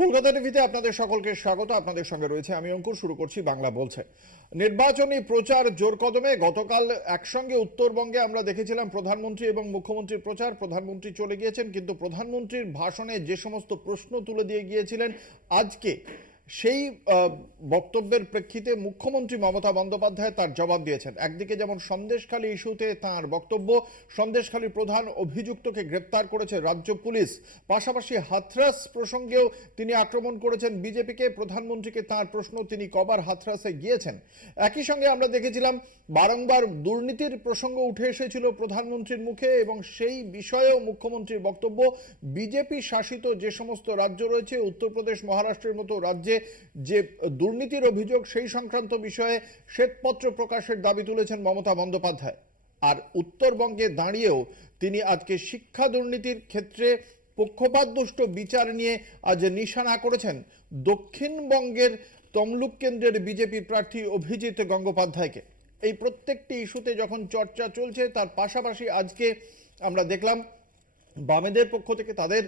কলকাতা টিভিতে আপনাদের সকলকে স্বাগত। আপনাদের সঙ্গে রয়েছে আমি অঙ্কুর। শুরু করছি বাংলা বলছে। নির্বাচনী প্রচার জোর কদমে। গতকাল একসঙ্গে উত্তরবঙ্গে আমরা দেখেছিলাম প্রধানমন্ত্রী এবং মুখ্যমন্ত্রীর প্রচার। প্রধানমন্ত্রী চলে গিয়েছেন, কিন্তু প্রধানমন্ত্রীর ভাষণে যে সমস্ত প্রশ্ন তুলে দিয়ে গিয়েছিলেন আজকে সেই বক্তব্যের প্রেক্ষিতে মুখ্যমন্ত্রী মমতা বন্দ্যোপাধ্যায় তার জবাব দিয়েছেন। একদিকে যেমন সন্দেশখালী ইস্যুতে তাঁর বক্তব্য, সন্দেশখালীর প্রধান অভিযুক্তকে গ্রেপ্তার করেছে রাজ্য পুলিশ, পাশাপাশি হাথরাস প্রসঙ্গেও তিনি আক্রমণ করেছেন বিজেপিকে। প্রধানমন্ত্রীকে তাঁর প্রশ্ন, তিনি কবার হাথরাসে গিয়েছেন। একই সঙ্গে আমরা দেখেছিলাম বারংবার দুর্নীতির প্রসঙ্গ উঠে এসেছিল প্রধানমন্ত্রীর মুখে, এবং সেই বিষয়েও মুখ্যমন্ত্রীর বক্তব্য। বিজেপি শাসিত যে সমস্ত রাজ্য রয়েছে, উত্তরপ্রদেশ, মহারাষ্ট্রের মতো রাজ্যে যে দুর্নীতির অভিযোগ, সেই সংক্রান্ত বিষয়ে শ্বেতপত্র প্রকাশের দাবি তুলেছেন মমতা বন্দ্যোপাধ্যায়। আর উত্তরবঙ্গে দাঁড়িয়েও তিনি আজকে শিক্ষা দুর্নীতির ক্ষেত্রে পক্ষপাতদুষ্ট বিচার নিয়ে আজ নিশানা করেছেন দক্ষিণবঙ্গের তমলুক কেন্দ্রের বিজেপি প্রার্থী অভিজিৎ গঙ্গোপাধ্যায়কে। এই প্রত্যেকটি ইস্যুতে যখন চর্চা চলছে, তার পাশাপাশি আজকে আমরা দেখলাম বামেদের পক্ষ থেকে তাদের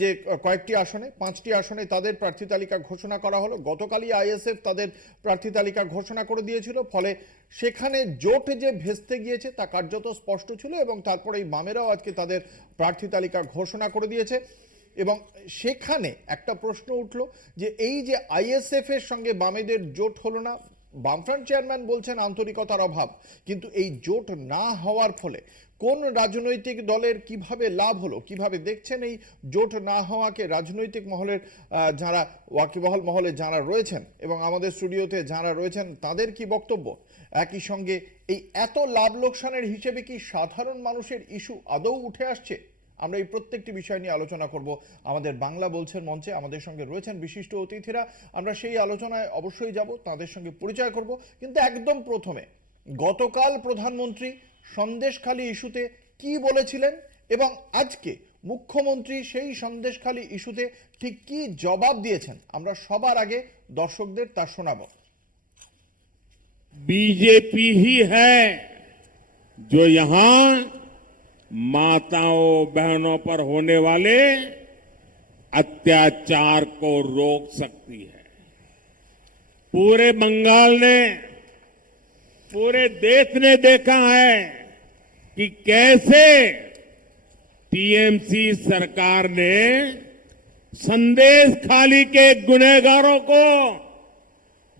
যে কয়েকটি আসনে, 5টি আসনে তাদের প্রার্থী তালিকা ঘোষণা করা হলো। গতকালই আইএসএফ তাদের প্রার্থী তালিকা ঘোষণা করে দিয়েছিল, ফলে সেখানে জোট যে ভেস্তে গিয়েছে তা কার্যত স্পষ্ট ছিল, এবং তারপরেই বামেরাও আজকে তাদের প্রার্থী তালিকা ঘোষণা করে দিয়েছে। এবং সেখানে একটা প্রশ্ন উঠল যে এই যে আইএসএফ এর সঙ্গে বামেদের জোট হলো না, বামফ্রন্ট চেয়ারম্যান বলছেন আন্তরিকতার অভাব, কিন্তু এই জোট না হওয়ার ফলে কোন রাজনৈতিক দলের কিভাবে লাভ হলো, কিভাবে দেখছেন এই জোট না হওয়াকে রাজনৈতিক মহলের যারা ওয়াকিবহাল মহলে যারা রয়েছেন এবং আমাদের স্টুডিওতে যারা রয়েছেন তাদের কি বক্তব্য। একই সঙ্গে এই এত লাভ লোকসানের হিসেবে কি সাধারণ মানুষের ইস্যু আদৌ উঠে আসছে, আমরা এই প্রত্যেকটি বিষয় নিয়ে আলোচনা করব আমাদের বাংলা বলছেন মঞ্চে। আমাদের সঙ্গে রয়েছেন বিশিষ্ট অতিথিরা, আমরা সেই আলোচনায় অবশ্যই যাব, তাদের সঙ্গে পরিচয় করব। কিন্তু একদম প্রথমে গতকাল প্রধানমন্ত্রী সন্দেশখালী ইস্যুতে কি বলেছিলেন, এবং আজকে মুখ্যমন্ত্রী সেই সন্দেশখালী ইস্যুতে ঠিক কি জবাব দিয়েছেন, আমরা সবার আগে দর্শকদের তা শোনাব। बीजेपी ही है जो यहां माताओं बहनों पर होने वाले अत्याचार को रोक सकती है। पूरे बंगाल ने, पूरे देश ने देखा है कि कैसे टीएमसी सरकार ने संदेशखाली के गुनहगारों को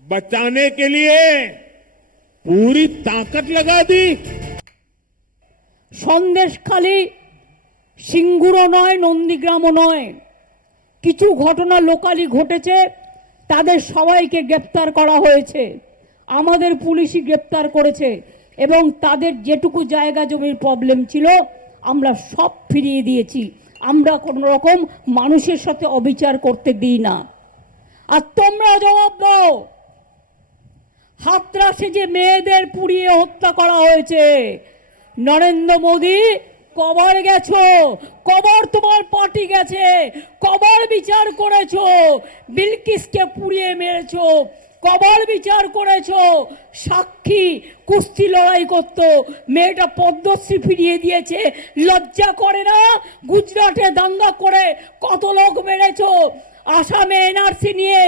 बचाने के लिए पूरी ताकत लगा दी। সন্দেশখালী সিঙ্গুরও নয়, নন্দীগ্রামও নয়, কিছু ঘটনা লোকালি ঘটেছে, তাদের সবাইকে গ্রেপ্তার করা হয়েছে, আমাদের পুলিশই গ্রেপ্তার করেছে, এবং তাদের যেটুকু জায়গা জমির প্রবলেম ছিল আমরা সব ফিরিয়ে দিয়েছি। আমরা কোনো রকম মানুষের সাথে অবিচার করতে দিই না। আর তোমরা জবাব দাও, হাতরাসে যে মেয়েদের পুড়িয়ে হত্যা করা হয়েছে, নরেন্দ্র মোদী কবার গেছো, কবার তোমার পার্টি গেছে, কবার বিচার করেছো, বিলকিসকে পুড়িয়ে মেরেছো, কবার বিচার করেছো, সাক্ষী কুস্তি লড়াই করত, মেয়েটা পদ্মশ্রী ফিরিয়ে দিয়েছে, লজ্জা করে না? গুজরাটে দাঙ্গা করে কত লোক মেরেছো, আসামে এনআরসি নিয়ে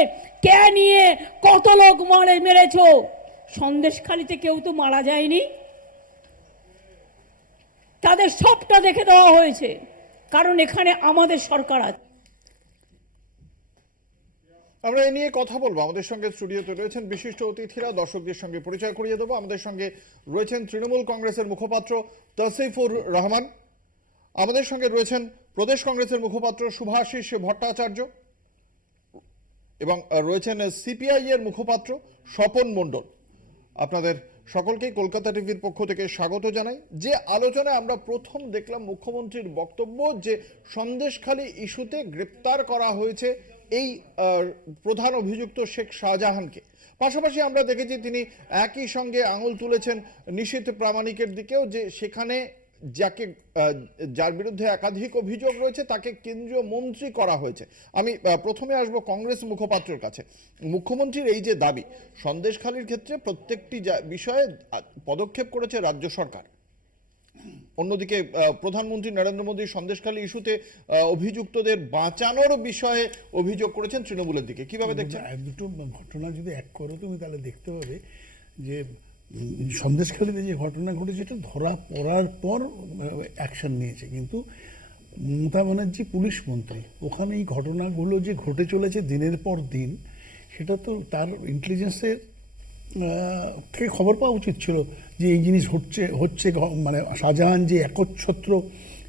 কে নিয়ে কত লোক মেরেছো, সন্দেশখালীতে কেউ তো মারা যায়নি। তাদের সবটা দেখে দেওয়া হয়েছে, কারণ এখানে আমাদের সরকার আছে। আমরা এ নিয়ে কথা বলবো। আমাদের সঙ্গে স্টুডিওতে রয়েছেন বিশিষ্ট অতিথিরা, দর্শকদের সঙ্গে পরিচয় করিয়ে দেবো। আমাদের সঙ্গে রয়েছেন তৃণমূল কংগ্রেসের মুখপাত্র তৌসিফুর রহমান, আমাদের সঙ্গে রয়েছেন প্রদেশ কংগ্রেসের মুখপাত্র শুভাশিস ভট্টাচার্য, এবং রয়েছেন সিপিআই এর মুখপাত্র স্বপন মণ্ডল। আপনাদের সকলকেই কলকাতা টিভির পক্ষ থেকে স্বাগত জানাই। যে আলোচনায় আমরা প্রথম দেখলাম মুখ্যমন্ত্রীর বক্তব্য যে সন্দেশখালী ইস্যুতে গ্রেপ্তার করা হয়েছে এই প্রধান অভিযুক্ত শেখ শাহজাহানকে, পাশাপাশি আমরা দেখেছি তিনি একই সঙ্গে আঙুল তুলেছেন নিশীথ প্রামাণিকের দিকেও, যে সেখানে যার বিরুদ্ধে একাধিক অভিযোগ রয়েছে তাকে কেন্দ্রীয় মন্ত্রী করা হয়েছে। আমি প্রথমে আসব কংগ্রেস মুখপাত্রের কাছে। মুখ্যমন্ত্রীর এই যে দাবি, সন্দেশখালীর ক্ষেত্রে প্রত্যেকটি বিষয়ে পদক্ষেপ করেছে রাজ্য সরকার, অন্যদিকে প্রধানমন্ত্রী নরেন্দ্র মোদীর সন্দেশখালী ইস্যুতে অভিযুক্তদের বাঁচানোর বিষয়ে অভিযোগ করেছেন তৃণমূলের দিকে, কিভাবে দেখছেন? দুটো ঘটনা যদি এক করো তুমি তাহলে দেখতে পাবে যে সন্দেশখালীতে যে ঘটনা ঘটেছে এটা ধরা পড়ার পর অ্যাকশন নিয়েছে, কিন্তু মমতা ব্যানার্জি পুলিশ মন্ত্রী, ওখানে এই ঘটনাগুলো যে ঘটে চলেছে দিনের পর দিন, সেটা তো তার ইন্টেলিজেন্সের থেকে খবর পাওয়া উচিত ছিল যে এই জিনিস হচ্ছে মানে শাহজাহান যে একচ্ছত্র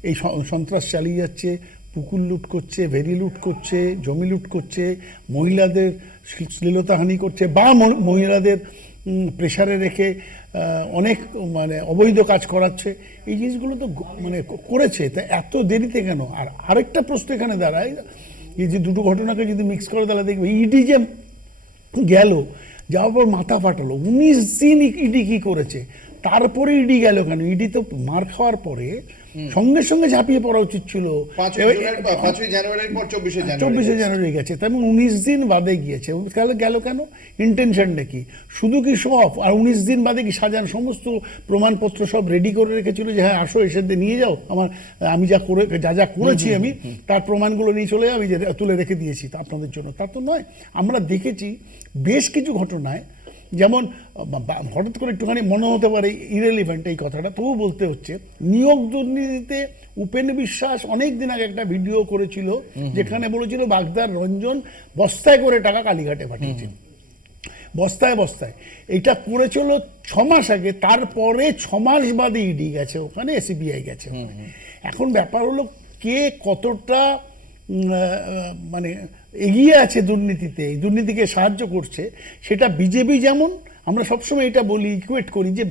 এই সন্ত্রাস চালিয়ে যাচ্ছে, পুকুর লুট করছে, ভেরি লুট করছে, জমি লুট করছে, মহিলাদের শ্লীলতাহানি করছে, বা মহিলাদের প্রেসারে রেখে অনেক মানে অবৈধ কাজ করাচ্ছে, এই জিনিসগুলো তো মানে করেছে, তা এত দেরিতে কেন? আর আরেকটা প্রশ্ন এখানে দাঁড়ায়, এই যে দুটো ঘটনাকে যদি মিক্স করে তাহলে দেখবে ইডি যে গেল, যাওয়ার পর মাথা ফাটালো, 19 দিন ইডি কি করেছে, তারপরে ইডি গেল কেন? ইডি তো মার খাওয়ার পরে সঙ্গে সঙ্গে ঝাঁপিয়ে পড়া উচিত ছিল। 5ই জানুয়ারির পর 24শে জানুয়ারি গেছে, তেমন 19 দিন বাদে গিয়েছে, তাহলে গেল কেন? ইন্টেনশনটা কি? শুধু কি শো অফ? আর 19 দিন বাদে কি শাহজাহান সমস্ত প্রমাণপত্র সব রেডি করে রেখেছিল যে হ্যাঁ আসো এসে নিয়ে যাও, আমি যা করেছি আমি তার প্রমাণগুলো নিয়ে চলে আমি তুলে রেখে দিয়েছি তা আপনাদের জন্য। তা তো নয়। আমরা দেখেছি বেশ কিছু ঘটনায়, যেমন হঠাৎ করে একটুখানি মনে হতে পারে ইরেলিভেন্ট এই কথাটা, তবু বলতে হচ্ছে, নিয়োগ দুর্নীতিতে উপেন বিশ্বাস অনেক দিন আগে একটা ভিডিও করেছিল যেখানে বলেছিল বাগদার রঞ্জন বস্তায় করে টাকা কালীঘাটে পাঠিয়েছে, বস্তায় বস্তায়। এটা করেছিল 6 মাস আগে, তারপরে 6 মাস বাদে ইডি গেছে ওখানে, সিবিআই গেছে ওখানে। এখন ব্যাপার হলো কে কতটা মানে এগিয়ে আছে দুর্নীতিতে, এই দুর্নীতিকে সাহায্য করছে, সেটা বিজেপি যেমন, আমরা সবসময় এটা বলি, ইকুয়েট করি যে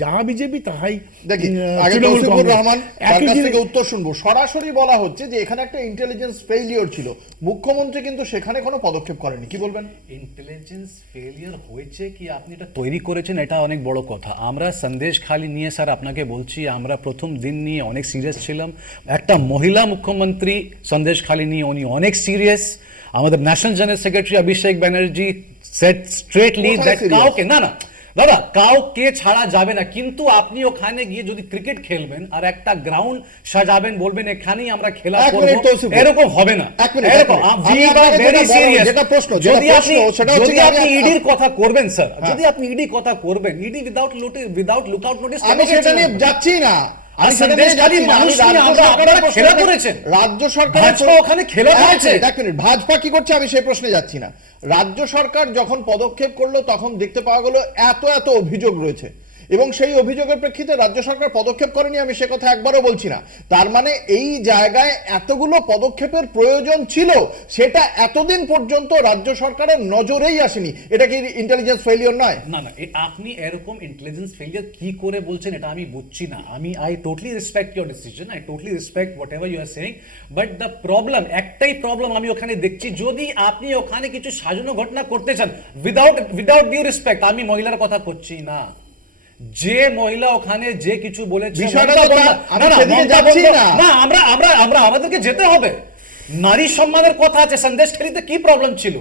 যাহা বিজেপি তাহাই দেখি। আগে তৌসিফুর রহমান তার কাছ থেকে উত্তর শুনবো। সরাসরি বলা হচ্ছে যে এখানে একটা ইন্টেলিজেন্স ফেইলিওর ছিল, মুখ্যমন্ত্রী কিন্তু সেখানে কোনো পদক্ষেপ করেনি, কি বলবেন? ইন্টেলিজেন্স ফেলিয়ার হয়েছে কি আপনি এটা তৈরি করেছেন, এটা অনেক বড় কথা। আমরা সন্দেশখালী নিয়ে স্যার আপনাকে বলছি, আমরা প্রথম দিন নিয়ে অনেক সিরিয়াস ছিলাম। একটা মহিলা মুখ্যমন্ত্রী সন্দেশখালী নিয়ে উনি অনেক সিরিয়াস। আমাদের national general secretary Abhishek Banerjee said straightly that কাউকে না দাদা কাউকে ছাড়া যাবে না, কিন্তু আপনি ওখানে গিয়ে যদি ক্রিকেট খেলবেন আর একটা গ্রাউন্ড সাজাবেন, বলবেন এখানেই আমরা খেলা করব, এরকম হবে না। এরকম ভেরি সিরিয়াস। যদি আপনি ইডির কথা করবেন স্যার, যদি আপনি ইডি কথা করবেন, ইডি উইদাউট লুকআউট নোটিস, আমি সেটা নিয়ে যাচ্ছি না। রাজ্য সরকার ওখানে খেলা হয়েছে। ভাজপা কি করছে আমি সেই প্রশ্নে যাচ্ছি না। রাজ্য সরকার যখন পদক্ষেপ করলো তখন দেখতে পাওয়া গেল এত অভিযোগ রয়েছে, এবং সেই অভিযোগের প্রেক্ষিতে রাজ্য সরকার পদক্ষেপ করেনি, আমি সে কথা একবারও বলছি না। তার মানে এই জায়গায় এতগুলো পদক্ষেপের প্রয়োজন ছিল, সেটা এতদিন পর্যন্ত রাজ্য সরকারের নজরেই আসেনি। এটা কি ইন্টেলিজেন্স ফেলিওর নয়? না, আপনি এরকম ইন্টেলিজেন্স ফেলিয়ার কি করে বলছেন এটা আমি বুঝছি না। I totally respect your decision, I totally respect whatever you are saying, but the problem, একটাই প্রবলেম আমি ওখানে দেখছি, যদি আপনি ওখানে কিছু সাজানো ঘটনা করতে চান উইদাউট ডিউ রেসপেক্ট, আমি মহিলার কথা করছি না, যে মহিলা ওখানে যে কিছু বলেছে, আমরা আমাদেরকে যেতে হবে। নারী সম্মানের কথা আছে, সন্দেশখালীতে কি প্রবলেম ছিল?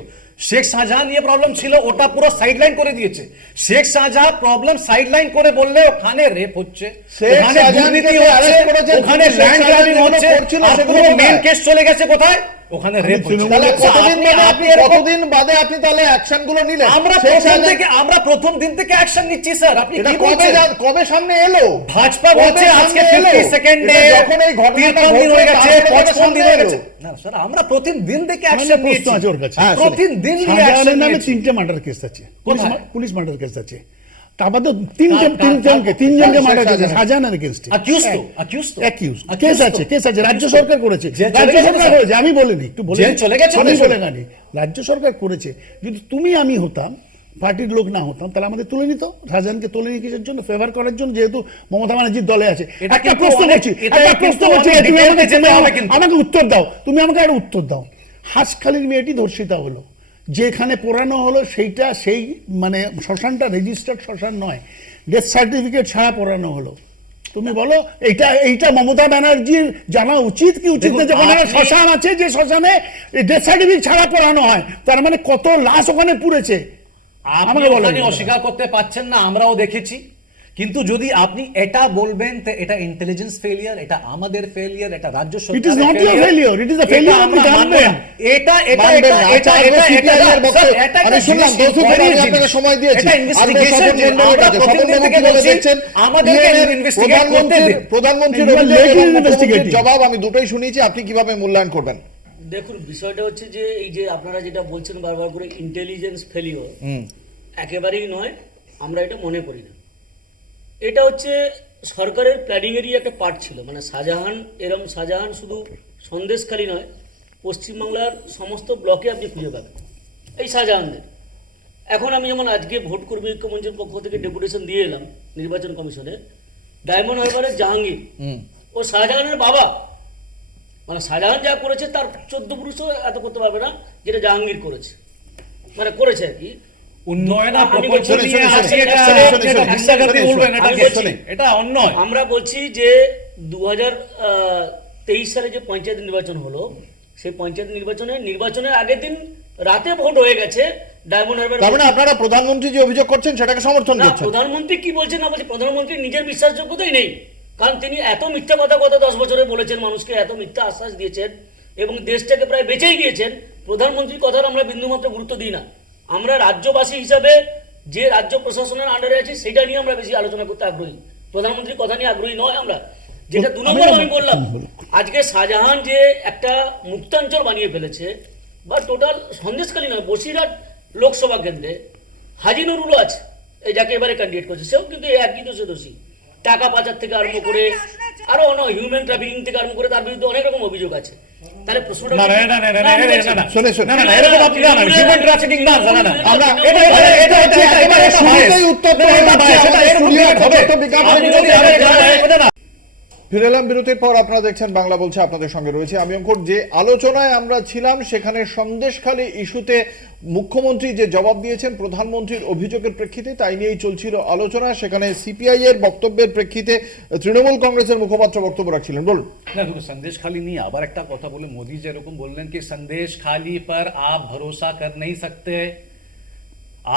শেখ শাহজাহান নিয়ে প্রবলেম ছিল, ওটা পুরো সাইডলাইন করে দিয়েছে। শেখ শাহজাহান প্রবলেম সাইডলাইন করে বললে ওখানে রেপ হচ্ছে, ওখানে দুর্নীতি হচ্ছে, ওখানে ল্যান্ড গ্র্যাবিং হচ্ছে, আর পুরো মেইন কেস চলে গেছে কোথায়? ওখানে রেপ হচ্ছে। কতদিন বাদে আপনি তাহলে অ্যাকশন গুলো নিলেন? আমরা প্রথম দিন থেকে অ্যাকশন নিচ্ছি স্যার। আপনি কি বলছেন? কবে সামনে এলো? ভাজপা বলছে আজকে 50 সেকেন্ডে, যখন এই ঘটনাটা হয়ে গেছে 55 দিন হয়ে গেছে। না স্যার, আমরা প্রথম দিন থেকে অ্যাকশন নিচ্ছি। প্রথম দিন নিয়ে অ্যাকশন নামে 3টে মার্ডার কেস আছে, পুলিশ মার্ডার কেস আছে, তারপর তো তিনজনকে মার্ডার করেছে শাহজাহানের এগেইনস্টে, কেস আছে, রাজ্য সরকার করেছে, আমি বলিনি, একটু বলে গানি রাজ্য সরকার করেছে। যদি তুমি আমি হতাম, পার্টির লোক না হতাম, তাহলে আমাদের তুলে নিত। শাহজাহানকে তুলে নিয়ে কিসের জন্য? ফেভার করার জন্য, যেহেতু মমতা ব্যানার্জির দলে আছে। একটা প্রশ্ন করছি, আমাকে উত্তর দাও, তুমি আমাকে একটা উত্তর দাও। হাঁসখালির মেয়েটি ধর্ষিতা হলো, যেখানে পোড়ানো হলো সেইটা সেই মানে শ্মশানটা রেজিস্টার্ড শ্মশান নয়, ডেথ সার্টিফিকেট ছাড়া পোড়ানো হলো। তুমি বলো এইটা মমতা ব্যানার্জির জানা উচিত কি উচিত না? যখন শ্মশান আছে, যে শ্মশানে ডেথ সার্টিফিকেট ছাড়া পোড়ানো হয়, তার মানে কত লাশ ওখানে পুড়েছে। আমাকে বলেন, অস্বীকার করতে পারছেন না, আমরাও দেখেছি। কিন্তু যদি আপনি এটা বলবেন তো এটা ইন্টেলিজেন্স ফেলিয়ার, এটা আমাদের ফেলিয়ার, এটা রাজ্য সরকারের It is not your failure, it is the failure of the government. এটা এটা মানবেন এটা না। এটা আচ্ছা, এটা CPI এর বক্তব্য আমি শুনলাম, দর্শক ভাই, আমি আপনাকে সময় দিয়েছি। এটা আর ইনভেস্টিগেশন স্বপন মণ্ডলের কাছে। স্বপন বাবু কিভাবে দেখছেন? আমাদেরকে PNR ইনভেস্টিগেট করতে দিন। প্রধানমন্ত্রীর You are অভিযোগ late এবং in মুখ্যমন্ত্রীর investigating. জবাব আমি দুটোই শুনেছি, আপনি কিভাবে মূল্যায়ন করবেন? দেখুন, বিষয়টা হচ্ছে যে এই যে আপনারা যেটা বলছেন বারবার করে ইন্টেলিজেন্স ফেলিওর, একেবারেই নয়, আমরা এটা মনে করি না। এটা হচ্ছে সরকারের প্ল্যানিংয়েরই একটা পার্ট ছিল। মানে শাহজাহান শুধু সন্দেশখালী নয়, পশ্চিমবাংলার সমস্ত ব্লকে আপনি খুঁজে পাবেন এই শাহজাহানদের। এখন আমি যেমন আজকে ভোট কর্মী ঐক্য মঞ্চের পক্ষ থেকে ডেপুটেশন দিয়ে এলাম নির্বাচন কমিশনে, ডায়মন্ড হারবারের জাহাঙ্গীর ও শাহজাহানের বাবা, মানে শাহজাহান যা করেছে তার 14 পুরুষও এত করতে পারবে না যেটা জাহাঙ্গীর করেছে, মানে করেছে আর কি। উন্নয়ন আমি প্রকল্প বলছি, নিয়ে শুনুন, আসি, এটা শুনুন, আপনি এটা ভাষাঘাতে বলবেন, এটা আমি কি? বলছি, এটা অন্যায়। আমরা বলছি যে 2023 সালে যে পঞ্চায়েত নির্বাচন হলো, সেই পঞ্চায়েত নির্বাচনের আগের দিন রাতে ভোট হয়ে গেছে ডায়মন্ড হারবার। তার মানে আপনারা প্রধানমন্ত্রী যে অভিযোগ করছেন সেটাকে সমর্থন না, করছেন? প্রধানমন্ত্রী কি বলছেন না বলছে, প্রধানমন্ত্রী নিজের বিশ্বাসযোগ্যতাই নেই। কারণ তিনি এত মিথ্যা কথা 10 বছরে বলেছেন, মানুষকে এত মিথ্যা আশ্বাস দিয়েছেন এবং দেশটাকে প্রায় বেঁচেই দিয়েছেন। প্রধানমন্ত্রীর কথার আমরা বিন্দুমাত্র গুরুত্ব দিই না। আমরা রাজ্যবাসী হিসাবে যে রাজ্য প্রশাসনের আন্ডারে আছি সেটা নিয়ে আমরা বেশি আলোচনা করতে আগ্রহী, প্রধানমন্ত্রীর কথা নিয়ে আগ্রহী নয় আমরা। যেটা 2 নম্বর আমি বললাম, আজকে শাহজাহান যে একটা মুক্তাঞ্চল বানিয়ে ফেলেছে, বা টোটাল সন্দেশখালী নয়, বসিরহাট লোকসভা কেন্দ্রে হাজি নুরুলও আছে, এই যাকে এবারে ক্যান্ডিডেট করছে, সেও কিন্তু এই একই দোষী। টাকা পাচার থেকে আরম্ভ করে আরো অনেক হিউম্যান ট্রাফিকিং থেকে আরম্ভ করে তার বিরুদ্ধে অনেক রকম অভিযোগ আছে। তাহলে প্রশ্নটা না, না, না, না, না, না, না, না, না, শুনে শুনে না, না, এরকম আপনি না, না, human trafficking না, না, না, আমরা এটা শুরুতেই উত্তর না, করে এটা দিচ্ছি, bias, এটা আমাদের এরকম স্টুডিওর বিরাট খবর হবে। তো বিজ্ঞাপনে আপনি বিরতি যদি আরে হবে। এটা না। ফিরে এলাম বিরতির পর, আপনারা দেখছেন বাংলা বলছে, আপনাদের সঙ্গে রয়েছে আমি অঙ্কুর। যে আলোচনায় আমরা ছিলাম সেখানে সন্দেশখালী ইস্যুতে মুখ্যমন্ত্রী যে জবাব দিয়েছেন প্রধানমন্ত্রীর অভিযোগের প্রেক্ষিতে, তাই নিয়েই চলছিল আলোচনা। সেখানে সিপিআই এর বক্তব্যের প্রেক্ষিতে তৃণমূল কংগ্রেসের মুখপাত্র বক্তব্য রাখছিলেন, বলুন। না দেখো, সন্দেশ খালি নিয়ে আবার একটা কথা বলে মোদি যেরকম বললেন কি সন্দেশ খালি पर आप भरोसा कर नहीं सकते,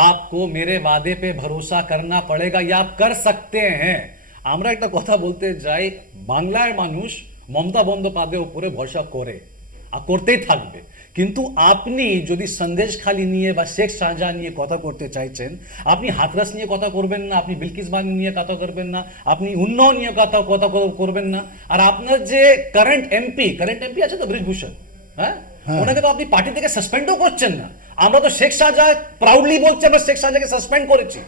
आपको मेरे वादे पे भरोसा करना पड़ेगा या आप कर सकते हैं। আমরা একটা কথা বলতে যাই, বাংলার মানুষ মমতা বন্দ্যোপাধ্যায়ের উপরে ভরসা করে আর করতেই থাকবে। কিন্তু আপনি যদি সন্দেশ খালি নিয়ে বা শেখ শাহজাহান নিয়ে কথা করতে চাইছেন, আপনি হাতরাস নিয়ে কথা করবেন না, আপনি বিলকিস বানু নিয়ে কথা করবেন না, আপনি উন্নয়ন নিয়ে কথা করবেন না। আর আপনার যে কারেন্ট এমপি আছে তো ব্রিজভূষণ, হ্যাঁ, ওনাকে তো আপনি পার্টি থেকে সাসপেন্ডও করছেন না। আমরা তো শেখ শাহজাহান প্রাউডলি বলছি, আমরা শেখ শাহজাহানকে সাসপেন্ড করেছি।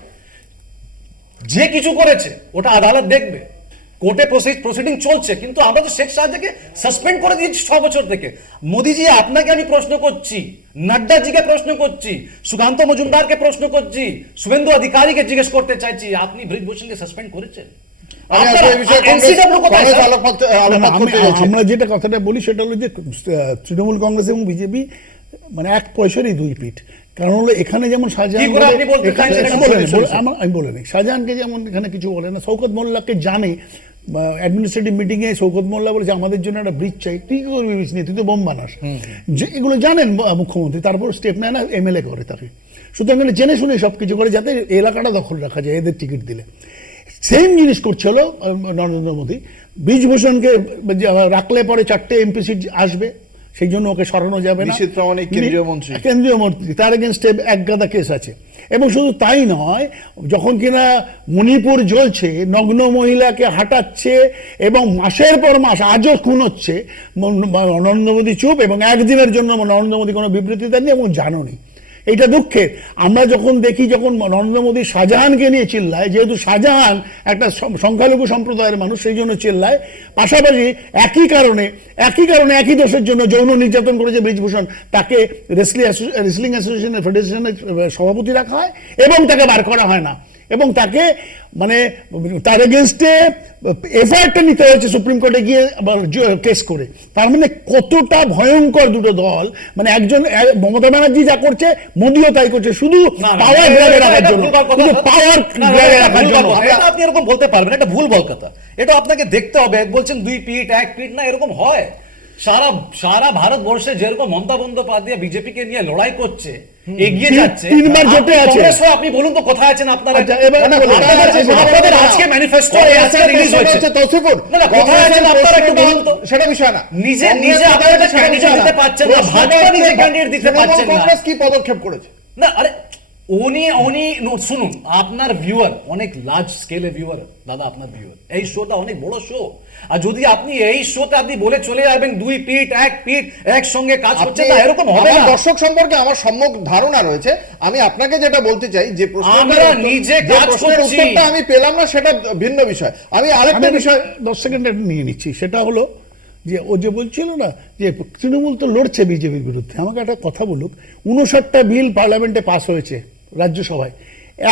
যে কিছু করেছে ওটা আদালত দেখবে, কোর্টে প্রসিডিং চলছে, কিন্তু আমরা তো শেখ শাহজাহানকে সাসপেন্ড করে দিয়েছি 6 বছর থেকে। মোদিজি, আপনাকে আমি প্রশ্ন করছি, নড্ডাজিকে প্রশ্ন করছি, সুকান্ত মজুমদারকে প্রশ্ন করছি, শুভেন্দু অধিকারীকে জিজ্ঞেস করতে চাইছি, আপনি ব্রিজভূষণকে সাসপেন্ড করেছেন? আমি আজকে এই বিষয়ে কংগ্রেস আলোকপাত করতে যাচ্ছি। আমরা যেটা কথাটা বলি সেটা হলো যে তৃণমূল কংগ্রেস এবং বিজেপি মানে এক পয়সারই দুই পিঠ। কারণ হলো এখানে যেমন শাহজাহান কি করে আপনি বলতে চাইছেন? আমি বলে নিই, শাহজাহানকে যেমন এখানে কিছু বলে না, শওকত মোল্লাকে জানে অ্যাডমিনিস্ট্রেটিভ মিটিংয়ে শওকত মোল্লা বলেছে আমাদের জন্য একটা ব্রিজ চাই, তুই কি করবি ব্রিজ নিয়ে, তুই তো বোম বানাস। যে এগুলো জানেন মুখ্যমন্ত্রী, তারপর স্টেপ নেয় না, এমএলএ করে তাকে। সুতরাং জেনে শুনে সব কিছু করে যাতে এলাকাটা দখল রাখা যায় এদের টিকিট দিলে। সেম জিনিস করছিল নরেন্দ্র মোদী। ব্রিজভূষণকে রাখলে পরে 4টে এমপি সিট আসবে, সেই জন্য ওকে সরানো যাবে না। নিশীথ প্রামাণিক কেন্দ্রীয় মন্ত্রী, তার এগেনস্টে এক গাদা কেস আছে। এবং শুধু তাই নয়, যখন কিনা মণিপুর জ্বলছে, নগ্ন মহিলাকে হাঁটাচ্ছে এবং মাসের পর মাস আজও খুন হচ্ছে, নরেন্দ্র মোদী চুপ, এবং একদিনের জন্য নরেন্দ্র মোদী কোনো বিবৃতি দেননি এবং জানোনি। এটা দুঃখের। আমরা যখন দেখি, যখন নরেন্দ্র মোদী শাহজাহানকে নিয়ে চিল্লায়, যেহেতু শাহজাহান একটা সংখ্যালঘু সম্প্রদায়ের মানুষ সেই জন্য চিল্লায়, পাশাপাশি একই কারণে একই দোষের জন্য যৌন নির্যাতন করেছে ব্রিজভূষণ, তাকে রেসলিং অ্যাসোসিয়েশনের ফেডারেশনের সভাপতি রাখা হয় এবং তাকে বার করা হয় না, এবং তাকে মানে তার এগেনস্টে এফআইআরটা নিতে হয়েছে সুপ্রিম কোর্টে গিয়ে কেস করে। তার মানে কতটা ভয়ঙ্কর দুটো দল। মানে একজন মমতা ব্যানার্জি যা করছে, মোদিও তাই করছে, শুধু পাওয়ার গ্র্যাবে রাখার জন্য, এটা আপনি এরকম বলতে পারবেন, এটা ভুল বল কথা। এটা আপনাকে দেখতে হবে। বলছেন 2 পিঠ 1 পিঠ না, এরকম হয়। সারা সারা ভারতবর্ষে যেরকম মমতা বন্দ্যোপাধ্যায় বিজেপি কে নিয়ে লড়াই করছে, এগিয়ে যাচ্ছে, তিনবার জোটে আছে। কংগ্রেস হয়ে আপনি বলুন তো কোথায় আছেন আপনারা? আচ্ছা, এবার আপনাদের আজকে ম্যানিফেস্টো আজকে রিলিজ হয়েছে, তৌসিফুর, না, না, কোথায় আছেন আপনারা একটু বলুন তো। সেটা বিষয় না। নিজে আপনারা ক্যান্ডিডেট দিতে পারছেন না, ভাজপা নিজে ক্যান্ডিডেট দিতে পারছেন না। কংগ্রেস কি পদক্ষেপ করেছে? না, আরে উনি শুনুন, আপনার ভিউয়ার অনেক লার্জ স্কেলে ভিউয়ার দাদা, আপনার ভিউয়ার, এই শোটা অনেক বড় শো। আর যদি আপনি এই শোতে আপনি বলে চলে যাবেন দুই পিঠ এক পিঠ একসঙ্গে কাজ করছে না, এরকম হবে আমার না। দর্শক সম্পর্কে আমার সম্যক ধারণা রয়েছে। আমি আপনাকে যেটা বলতে চাই, যে আমরা নিজে কাজ প্রশ্নের করছি। উত্তরটা আমি পেলাম না, সেটা ভিন্ন বিষয়। আমি আরেকটা বিষয় 10 সেকেন্ড নিয়ে নিচ্ছি, সেটা হলো যে ও যে বলছিল না যে তৃণমূল তো লড়ছে বিজেপির বিরুদ্ধে। আমাকে একটা কথা বলুক, 59টা বিল পার্লামেন্টে পাস হয়েছে রাজ্যসভায়,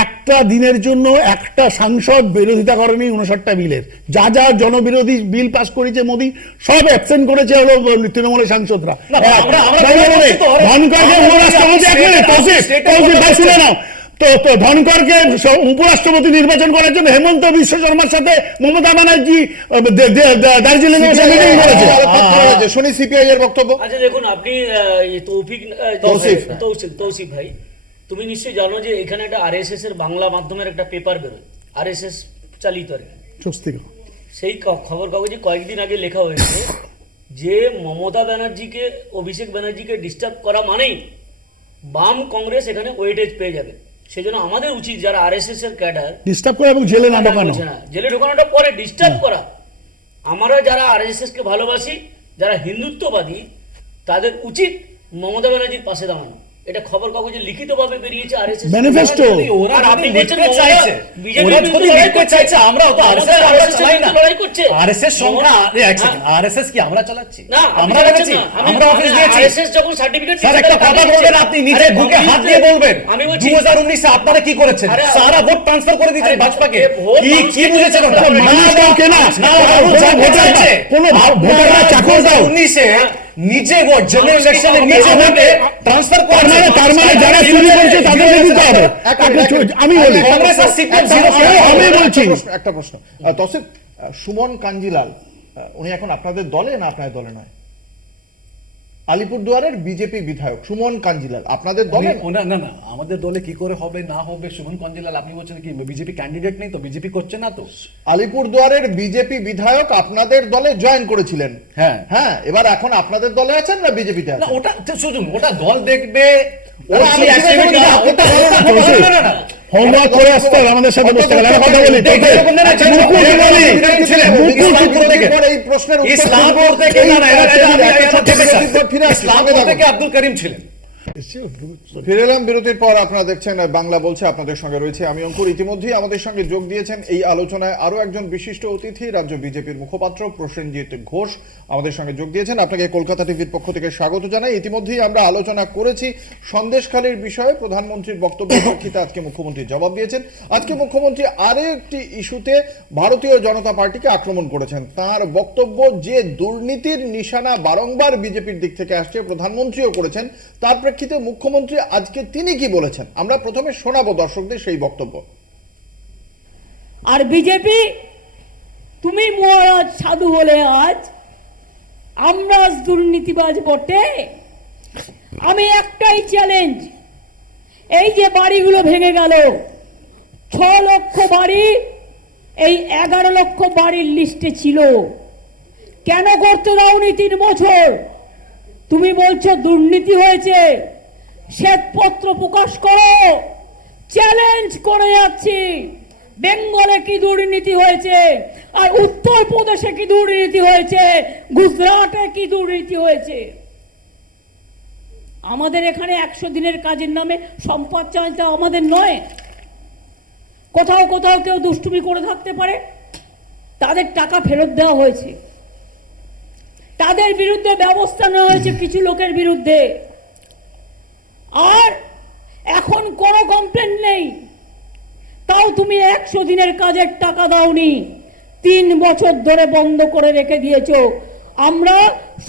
একটা দিনের জন্য একটা সাংসদ বিরোধিতা করেনি 59টা বিলের। যা যা জনবিরোধী বিল পাস করেছে মোদী, সব অ্যাবসেন্ট করেছে হলো তৃণমূলের সাংসদরা। ধনকরকে উপরাষ্ট্রপতি শুনে নাও তো ধনকরকে উপরাষ্ট্রপতি নির্বাচন করার জন্য হেমন্ত বিশ্ব শর্মার সাথে মমতা ব্যানার্জি দার্জিলিং এ মিটিং করেছে। শুনি সিপিআই এর বক্তব্য। আচ্ছা দেখুন, আপনি তৌসিফ ভাই, তুমি নিশ্চয়ই জানো যে এখানে একটা আরএসএস এর বাংলা মাধ্যমের একটা পেপার বেরোয়, আরএসএস চালিত আর কি। স্বস্তিক। সেই খবর কাগজে কয়েকদিন আগে লেখা হয়েছে যে মমতা ব্যানার্জিকে, অভিষেক ব্যানার্জিকে ডিস্টার্ব করা মানেই বাম কংগ্রেস এখানে ওয়েটেজ পেয়ে যাবে। সেই জন্য আমাদের উচিত, যারা আরএসএস এর ক্যাডার, ডিস্টার্ব করা এবং জেলে না ঢোকানো। জেলে ঢোকানোটা পরে, ডিস্টার্ব করা। আমরা যারা আরএসএস কে ভালোবাসি, যারা হিন্দুত্ববাদী, তাদের উচিত মমতা ব্যানার্জির পাশে দাঁড়ানো। এটা খবর কাগজে লিখিতভাবে বেরিয়েছে আরএসএস ম্যানিফেস্টো। ওরা আর আপনি যদি বলছেন লিখতে চাইছে, ওরা যদি লিখতে চাইছে, আমরা তো আরএসএস আমরা চালাই না। আরএসএস সংখ্যা, এক সেকেন্ড, আরএসএস কি আমরা চালাচ্ছি? না, আমরা চালাচ্ছি, আমরা অফিস দিয়েছি। আরএসএস যখন সার্টিফিকেট স্যার একটা কথা বলবেন, আপনি নিজে বুকে হাত দিয়ে বলবেন, আমি বলছি 2019 এ আপনারা কি করেছেন? সারা ভোট ট্রান্সফার করে দিয়েছেন ভাজপাকে। কি বুঝেছেন ওটা? মানুষ কাউকে না, না, মানুষ যা ভোটারছে, কোনো ভোটাররা চাকর দাও। 19 এ নিজে ভোট, জেনারেল ইলেকশনে নিজে ভোটে ট্রান্সফার করে। তার মানে যারা চুরি করছে তাদেরকে দিতে হবে। আমি বলি কংগ্রেস আর সিপিএম জিরো। আমি বলছি একটা প্রশ্ন। তৌসিফ, সুমন কাঞ্জিলাল উনি এখন আপনাদের দলে না আপনাদের দলে নয়? আলিপুরদুয়ারের বিজেপি বিধায়ক সুমন কাঞ্জিলাল আপনাদের দলে? না না, আমাদের দলে কি করে হবে না হবে? সুমন কাঞ্জিলাল আপনি বলছেন কি বিজেপি ক্যান্ডিডেট নেই তো, বিজেপি করছে না তো? আলিপুরদুয়ারের বিজেপি বিধায়ক আপনাদের দলে জয়েন করেছিলেন। হ্যাঁ হ্যাঁ, এবার এখন আপনাদের দলে আছেন না বিজেপিতে না, আছেন? ওটা শুনুন, ওটা দল দেখবে। ওরা আমি activity না, ওটা না হোমওয়ার্ক করে আসতে হবে, আমাদের সাথে বসতে গেলে একটা কথা বলি এই প্রশ্নের উত্তর ইসলামপুর থেকে ইসলামপুর থেকে আব্দুল করিম ছিলেন। ফিরে এলাম বিরতির পর। আপনারা দেখছেন বাংলা বলছে, আপনাদের সঙ্গে রয়েছে আমি অঙ্কুর। ইতিমধ্যেই আমাদের সঙ্গে যোগ দিয়েছেন এই আলোচনায় আরো একজন বিশিষ্ট অতিথি, রাজ্য বিজেপির মুখপাত্র প্রসেনজিৎ ঘোষ আমাদের সঙ্গে যোগ দিয়েছেন। আপনাকে কলকাতা টিভির পক্ষ থেকে স্বাগত জানাই। ইতিমধ্যেই আমরা আলোচনা করেছি সন্দেশখালীর বিষয়ে। প্রধানমন্ত্রীর বক্তব্যের প্রেক্ষিতে আজকে মুখ্যমন্ত্রী জবাব দিয়েছেন। আজকে মুখ্যমন্ত্রী আরও একটি ইস্যুতে ভারতীয় জনতা পার্টিকে আক্রমণ করেছেন। তার বক্তব্য যে দুর্নীতির নিশানা বারংবার বিজেপির দিক থেকে আসছে, প্রধানমন্ত্রীও করেছেন, তার প্রেক্ষিতে মুখ্যমন্ত্রী আজকে তিনি কি বলেছেন আমরা প্রথমে শোনাবো দর্শকদের সেই বক্তব্য। আর বিজেপি, তুমি মহারাজ সাধু হলে আজ আমরা আজ দুর্নীতিবাজ বটে। আমি একটাই চ্যালেঞ্জ, এই যে বাড়িগুলো ভেঙে গেল, 6 লক্ষ বাড়ি এই 11 লক্ষ বাড়ির লিস্টে ছিল, কেন করতে দাওনি 3 বছর? তুমি বলছো দুর্নীতি হয়েছে, শ্বেতপত্র প্রকাশ করো। চ্যালেঞ্জ করে যাচ্ছি, বেঙ্গলে কি দুর্নীতি হয়েছে, আর উত্তরপ্রদেশে কি দুর্নীতি হয়েছে, গুজরাটে কি দুর্নীতি হয়েছে। আমাদের এখানে 100 দিনের কাজের নামে সম্পদ চাইতে আমাদের নয়। কোথাও কোথাও কেউ দুষ্টুমি করে থাকতে পারে, তাদের টাকা ফেরত দেওয়া হয়েছে, তাদের বিরুদ্ধে ব্যবস্থা নেওয়া হয়েছে কিছু লোকের বিরুদ্ধে, আর এখন কোনো কমপ্লেন নেই। তাও তুমি 100 দিনের কাজের টাকা দাওনি, 3 বছর ধরে বন্ধ করে রেখে দিয়েছো। আমরা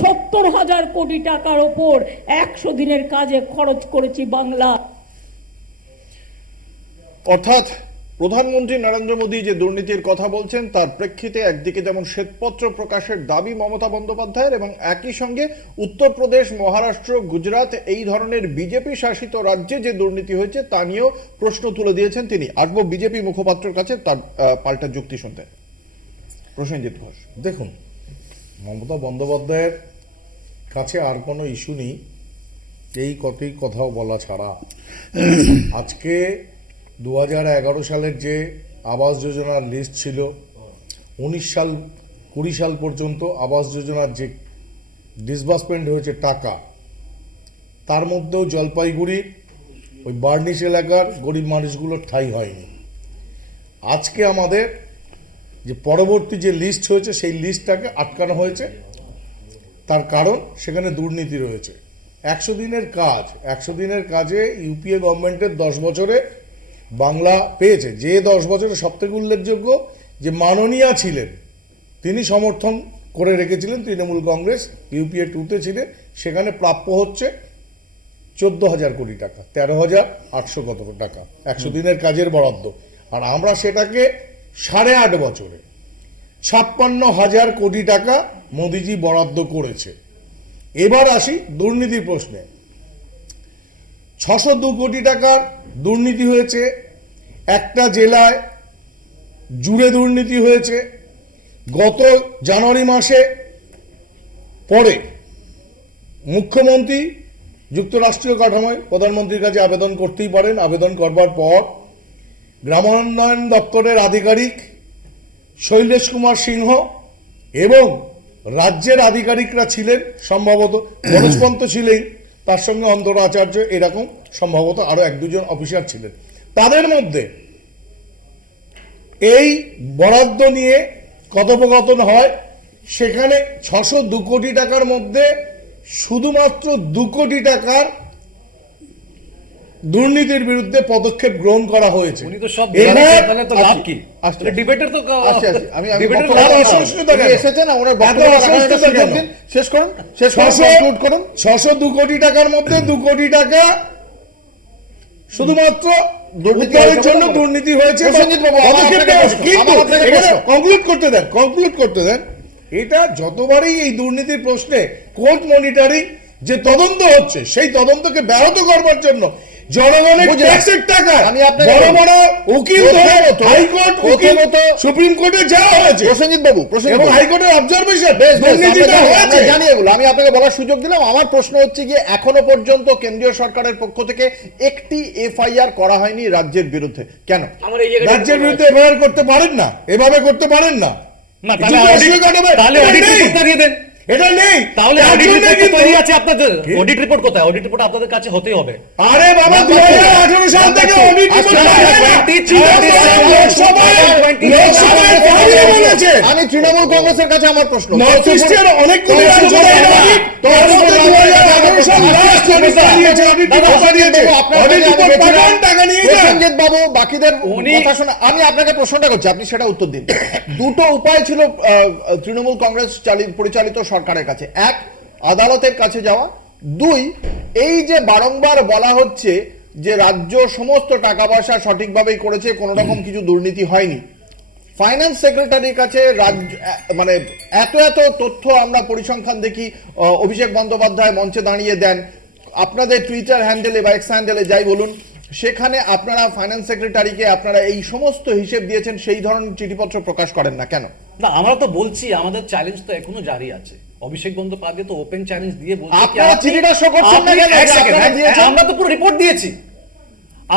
70,000 কোটি টাকার ওপর 100 দিনের কাজে খরচ করেছি বাংলা। অর্থাৎ প্রধানমন্ত্রী নরেন্দ্র মোদী যে দুর্নীতির কথা বলছেন তার প্রেক্ষিতে একদিকে যেমন শ্বেতপত্র প্রকাশের দাবি মমতা বন্দ্যোপাধ্যায়ের, এবং একই সঙ্গে উত্তরপ্রদেশ, মহারাষ্ট্র, গুজরাট এই ধরনের বিজেপি শাসিত রাজ্যে যে দুর্নীতি হয়েছে তা নিয়েও প্রশ্ন তুলে দিয়েছেন তিনি। আসবো বিজেপি মুখপাত্রের কাছে তার পাল্টা যুক্তি শুনতে। প্রসেনজিৎ ঘোষ। দেখুন, মমতা বন্দ্যোপাধ্যায়ের কাছে আর কোনো ইস্যু নেই এই কথাও বলা ছাড়া। আজকে 2011 সালের যে আবাস যোজনার লিস্ট ছিল, 20 সাল পর্যন্ত আবাস যোজনার যে ডিসবার্সমেন্ট হয়েছে টাকা, তার মধ্যেও জলপাইগুড়ির ওই বার্নিশ এলাকার গরিব মানুষগুলোর ঠাঁই হয়নি। আজকে আমাদের যে পরবর্তী যে লিস্ট হয়েছে সেই লিস্টটাকে আটকানো হয়েছে, তার কারণ সেখানে দুর্নীতি রয়েছে। 100 দিনের কাজ, 100 দিনের কাজে ইউপিএ গভর্নমেন্টের 10 বছরে বাংলা পেয়েছে। যে 10 বছরে সবথেকে উল্লেখযোগ্য যে মাননীয়া ছিলেন তিনি সমর্থন করে রেখেছিলেন তৃণমূল কংগ্রেস, ইউপিএ 2-তে ছিলেন, সেখানে প্রাপ্য হচ্ছে 14,000 কোটি টাকা, 13,800 কত টাকা 100 দিনের কাজের বরাদ্দ। আর আমরা সেটাকে 8.5 বছরে 56,000 কোটি টাকা মোদিজি বরাদ্দ করেছে। এবার আসি দুর্নীতির প্রশ্নে। 602 কোটি টাকার দুর্নীতি হয়েছে, একটা জেলায় জুড়ে দুর্নীতি হয়েছে। গত জানুয়ারি মাসে পরে মুখ্যমন্ত্রী যুক্তরাষ্ট্রীয় কাঠামোয় প্রধানমন্ত্রীর কাছে আবেদন করতেই পারেন। আবেদন করবার পর গ্রামোন্নয়ন দপ্তরের আধিকারিক শৈলেশ কুমার সিংহ এবং রাজ্যের আধিকারিকরা ছিলেন, সম্ভবত মনোজ পন্ত ছিলেন, তার সঙ্গে অন্তরা আচার্য, এরকম সম্ভবত আরো 1-2 জন অফিসার ছিলেন। তাদের মধ্যে এই বরাদ্দ নিয়ে কথোপকথন হয়। সেখানে 602 কোটি টাকার মধ্যে শুধুমাত্র 2 কোটি টাকার দুর্নীতির বিরুদ্ধে পদক্ষেপ গ্রহণ করা হয়েছে। উনি তো সব এবার তাহলে তো লাভ কি? আসছি। ডিবেটের তো আমি ডিবেটের লাভ অসহিষ্ণুতা কেন? এসেছেন না, ওনার এত বক্তব্য অসহিষ্ণুতা রাখার একটা সুযোগ কেন? দিন। শেষ করুন, conclude করুন। 602 কোটি টাকার মধ্যে 2 কোটি টাকা শুধুমাত্র দুর্নীতি উদ্ধারের হয়েছে জন্য বলে দুর্নীতি হয়েছে। প্রসেনজিৎ বাবু, আমার পদক্ষেপ আপনাকে নেওয়া হয়েছে। প্রশ্ন, কিন্তু আমার আপনাকে এখানে প্রশ্ন। কনক্লুড করতে দেন। এটা যতবারই এই দুর্নীতির প্রশ্নে কোর্ট মনিটরিং যে তদন্ত হচ্ছে, সেই তদন্তকে ব্যাহত করবার জন্য জনগণের বুঝলাম। ট্যাক্সের টাকা আমি আপনাকে বড় বড় উকিল ধরে প্রথমত- হাইকোর্ট, উকিল, প্রথমত- সুপ্রিম কোর্টে যাওয়া হয়েছে প্রসেনজিৎ বাবু, প্রসেনজিৎ এবং বাবু। হাইকোর্টের অবজারভেশন বেশ, দুর্নীতিটা আমরা হয়েছে। জানি এগুলো, আমি আপনাকে বলার সুযোগ দিলাম। আমার প্রশ্ন হচ্ছে গিয়ে এখনো পর্যন্ত কেন্দ্রীয় সরকারের পক্ষ থেকে একটি এফআইআর করা হয়নি রাজ্যের বিরুদ্ধে, কেন? আমার এই জায়গাটা রাজ্যের বিরুদ্ধে এফআইআর করতে পারেন না, এভাবে করতে পারেন না। না, কিছু তো অসুবিধা হবে। তাহলে এটা অডিট নেই। রিপোর্টটা দিয়ে দেন। এটা নেই, তাহলে তার অডিট জন্যই রিপোর্ট কিন্তু- তৈরি আছে আপনাদের। অডিট রিপোর্ট কোথায়? অডিট রিপোর্ট আপনাদের কাছে হতেই হবে। আরে বাবা, 2018 সাল থেকে অডিট রিপোর্ট আচ্ছা, পাওয়া যায় না। লোকসভায় দাঁড়িয়ে বলেছেন। আমি তৃণমূল কংগ্রেসের কাছে আমার প্রশ্ন, নর্থ ইস্টের অনেকগুলি রাজ্য তার মধ্যে 2018 সাল লাস্ট অডিট দাঁড়িয়েছে, অডিট রিপোর্ট দাঁড়িয়েছে। অডিট রিপোর্ট পাঠান, টাকা নিয়ে যান। প্রসেনজিৎ বাবু বাকিদের উনি- কথা শোনা, আমি আপনাকে প্রশ্নটা করছি, আপনি সেটা উত্তর দিন। দুটো উপায় ছিল তৃণমূল কংগ্রেস পরিচালিত সরকারের কাছে। এক, আদালতের কাছে যাওয়া। দুই, এই যে বারংবার বলা হচ্ছে যে রাজ্য সমস্ত টাকা পয়সা সঠিকভাবেই করেছে, কোনো রকম কিছু দুর্নীতি হয়নি। ফাইন্যান্স সেক্রেটারির কাছে রাজ্য মানে এত তথ্য আমরা পরিসংখ্যান দেখি, অভিষেক বন্দ্যোপাধ্যায় মঞ্চে দাঁড়িয়ে দেন, আপনাদের টুইটার হ্যান্ডেলে বা এক্স হ্যান্ডেলে যাই বলুন, সেখানে আপনারা ফাইন্যান্স সেক্রেটারিকে আপনারা এই সমস্ত হিসেব দিয়েছেন, সেই ধরনের চিঠিপত্র প্রকাশ করেন না কেন? না, আমরা তো বলছি আমাদের চ্যালেঞ্জ তো এখনো জারি আছে। অভিষেক বন্দ্যোপাধ্যায় তো ওপেন চ্যালেঞ্জ দিয়ে বলছে কি আপনারা আপনি- চিঠিটা show করছেন না আপনি- কেন? এক যে second, আপনারা দিয়েছেন? আমরা তো পুরো রিপোর্ট দিয়েছি।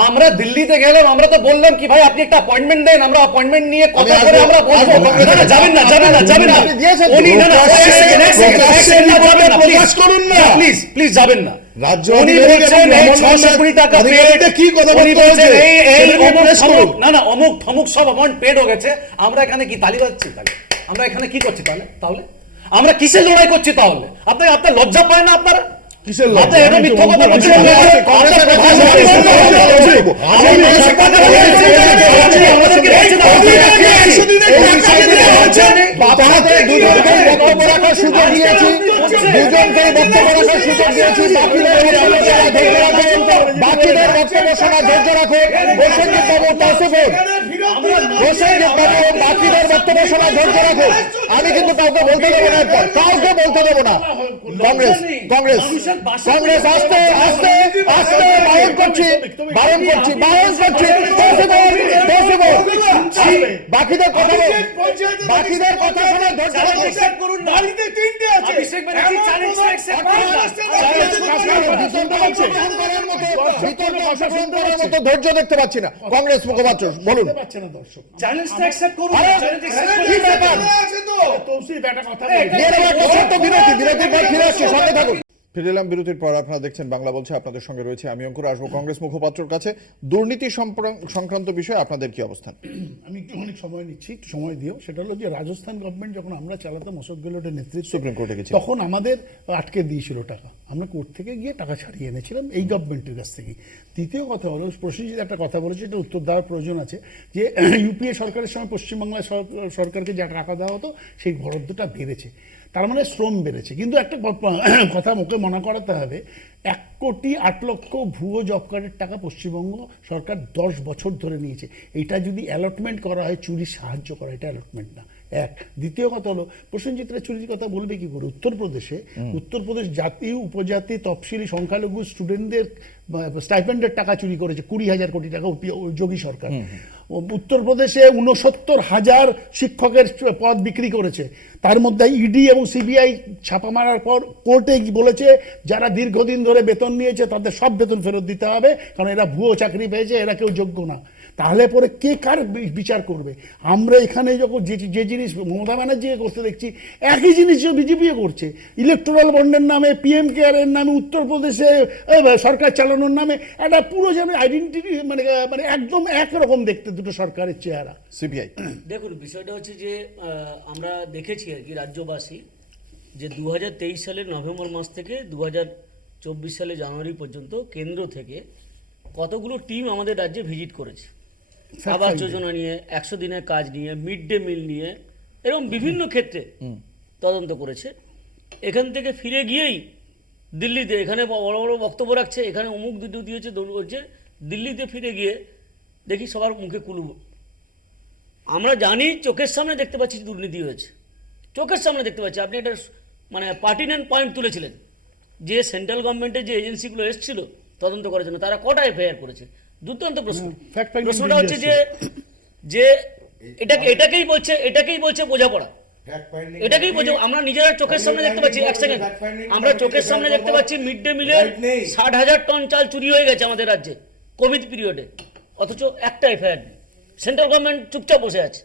আমরা দিল্লিতে গেলাম, আমরা তো বললাম কি ভাই আপনি একটা অ্যাপয়েন্টমেন্ট দেন, আমরা অ্যাপয়েন্টমেন্ট নিয়ে কথা আমি করে আসবো, আমরা বলবো। আসবো। না, না, যাবেন না। আপনি দিয়েছেন তো? উনি না, না, প্রকাশ্যে- এক second, প্রকাশ্যে যাবেন না, প্রকাশ please। করুন না। প্লিজ যাবেন না। রাজ্য উনি আধিকারিক বলছেন এবং এই গভর্নমেন্ট 600 কোটি টাকা আধিকারিকটা paid। কি কথাবার্তা উনি বলছেন হয়েছে? এই সেটা নিয়ে অমুক press করুন। থমুক, না না, অমুক থমুক সব অ্যামাউন্ট পেড হয়ে গেছে। আমরা এখানে কি তালি বাজছি? তাহলে আমরা এখানে কি করছি? তাহলে আমরা কিসের লড়াই করছি? তাহলে আপনার লজ্জা পায় না? আপনারা কিসের লজ্জা? আপনি এটা মিথ্যা কথা বলছেন। কংগ্রেসের কথা আমাদেরকে বলছেন আপনাদের দুজনকে বক্তব্য রাখার সুযোগ দিয়েছি, দুজনকে বক্তব্য রাখার সুযোগ দিয়েছি, বাকিদের বক্তব্য শোনা ধৈর্য রাখুন। প্রসেনজিৎ বাবু, তাসিফুর প্রসেনজিৎ বাবু বাকিদের বক্তব্য শোনা ধৈর্য রাখুন। আমি কিন্তু কাউকে বলতে দেবো না, এরপর কাউকে বলতে দেবো না। কংগ্রেস কংগ্রেস কংগ্রেস আস্তে আস্তে আস্তে বারণ করছি, বারণ করছি, বারণ করছি। বাকিদের কথা বাকিদের কথা শোনা ধৈর্য রাখুন। বাড়িতে তিনটে আছে ধৈর্য দেখতে পাচ্ছি না। কংগ্রেস মুখপাত্র বলুন। পাচ্ছে না দর্শক। কি ব্যাপার? তৌসিফ একটা কথা বিরতির পর ফিরে আসছি, সঙ্গে থাকুন। ফিরে এলাম বিরতির পর। আপনারা দেখছেন বাংলা বলছে, আপনাদের সঙ্গে রয়েছে আমি অঙ্কুর। আসবো কংগ্রেস মুখপাত্রর কাছে। দুর্নীতি সংক্রান্ত বিষয়ে আপনাদের কি অবস্থান? আমি একটু অনেক সময় নিচ্ছি, একটু সময় দিও। সেটা হলো যে রাজস্থান গভর্নমেন্ট যখন আমরা চালাতাম অশোক গেহলোতের নেতৃত্বে সুপ্রিম কোর্টে গেছি, তখন আমাদের আটকে দিয়েছিল টাকা। আমরা কোর্ট থেকে গিয়ে টাকা ছাড়িয়ে এনেছিলাম এই গভর্নমেন্টের কাছ থেকে। দ্বিতীয় কথা হলো, প্রসেনজিৎ একটা কথা বলেছে, এটা উত্তর দেওয়ার প্রয়োজন আছে, যে ইউপিএ সরকারের সময় পশ্চিমবাংলার সরকারকে যা টাকা দেওয়া হতো সেই বরাদ্দটা বেড়েছে, তার মানে শ্রম বেড়েছে। কিন্তু একটা কথা মুখে মনে করাতে হবে, 1,08,00,000 ভুয়ো জব কার্ডের টাকা পশ্চিমবঙ্গ সরকার 10 বছর ধরে নিয়েছে। এটা যদি অ্যালটমেন্ট করা হয়, চুরি সাহায্য করা, এটা অ্যালটমেন্ট না। এক। দ্বিতীয় কথা হলো, প্রসেনজিৎরা চুরির কথা বলবে কি করে? উত্তরপ্রদেশ জাতি, উপজাতি, তফসিলি, সংখ্যালঘু স্টুডেন্টদের স্টাইপেন্ডের টাকা চুরি করেছে, 20,000 কোটি টাকা যোগী সরকার। উত্তরপ্রদেশে 69,000 শিক্ষকের পদ বিক্রি করেছে। তার মধ্যে ইডি এবং সিবিআই ছাপা মারার পর কোর্টে বলেছে যারা দীর্ঘদিন ধরে বেতন নিয়েছে তাদের সব বেতন ফেরত দিতে হবে, কারণ এরা ভুয়ো চাকরি পেয়েছে, এরা কেউ যোগ্য না। তাহলে পরে কে কার বিচার করবে? আমরা এখানে যখন যে জিনিস মমতা ব্যানার্জিকে করতে দেখছি, একই জিনিস বিজেপিও করছে। ইলেকট্রাল বন্ডের নামে, পিএম কেয়ারের নামে, উত্তরপ্রদেশে সরকার চালানোর নামে একটা পুরো যেন আইডেন্টিটি, মানে একদম একরকম দেখতে দুটো সরকারের চেহারা। সিবিআই দেখুন, বিষয়টা হচ্ছে যে আমরা দেখেছি আর কি রাজ্যবাসী, যে 2023 সালের নভেম্বর মাস থেকে 2024 সালে জানুয়ারি পর্যন্ত কেন্দ্র থেকে কতগুলো টিম আমাদের রাজ্যে ভিজিট করেছে, আবাস যোজনা নিয়ে, 100 দিনের কাজ নিয়ে, মিড ডে মিল নিয়ে, এরকম বিভিন্ন ক্ষেত্রে তদন্ত করেছে। এখান থেকে ফিরে গিয়েই দিল্লিতে, এখানে বড় বড় বক্তব্য রাখছে, এখানে অমুক দুটো দিয়েছে, দৌড় করছে, দিল্লিতে ফিরে গিয়ে দেখি সবার মুখে কুলু। আমরা জানি, চোখের সামনে দেখতে পাচ্ছি দুর্নীতি হয়েছে, চোখের সামনে দেখতে পাচ্ছি। আপনি একটা মানে পার্টিনেন্ট পয়েন্ট তুলেছিলেন, যে সেন্ট্রাল গভর্নমেন্টের যে এজেন্সিগুলো এসেছিল তদন্ত করার জন্য, তারা কটা এফআইআর করেছে? দুর্দান্ত প্রশ্ন। প্রশ্নটা হচ্ছে যে এটাকেই বলছে বোঝাপড়া, এটাকেই বোঝা। আমরা নিজেরা চোখের সামনে দেখতে পাচ্ছি, এক সেকেন্ড, আমরা চোখের সামনে দেখতে পাচ্ছি মিড ডে মিলের 60,000 টন চাল চুরি হয়ে গেছে আমাদের রাজ্যে কোভিড পিরিয়ডে, অথচ একটা এফআইআর নেই। সেন্ট্রাল গভর্নমেন্ট চুপচাপ বসে আছে।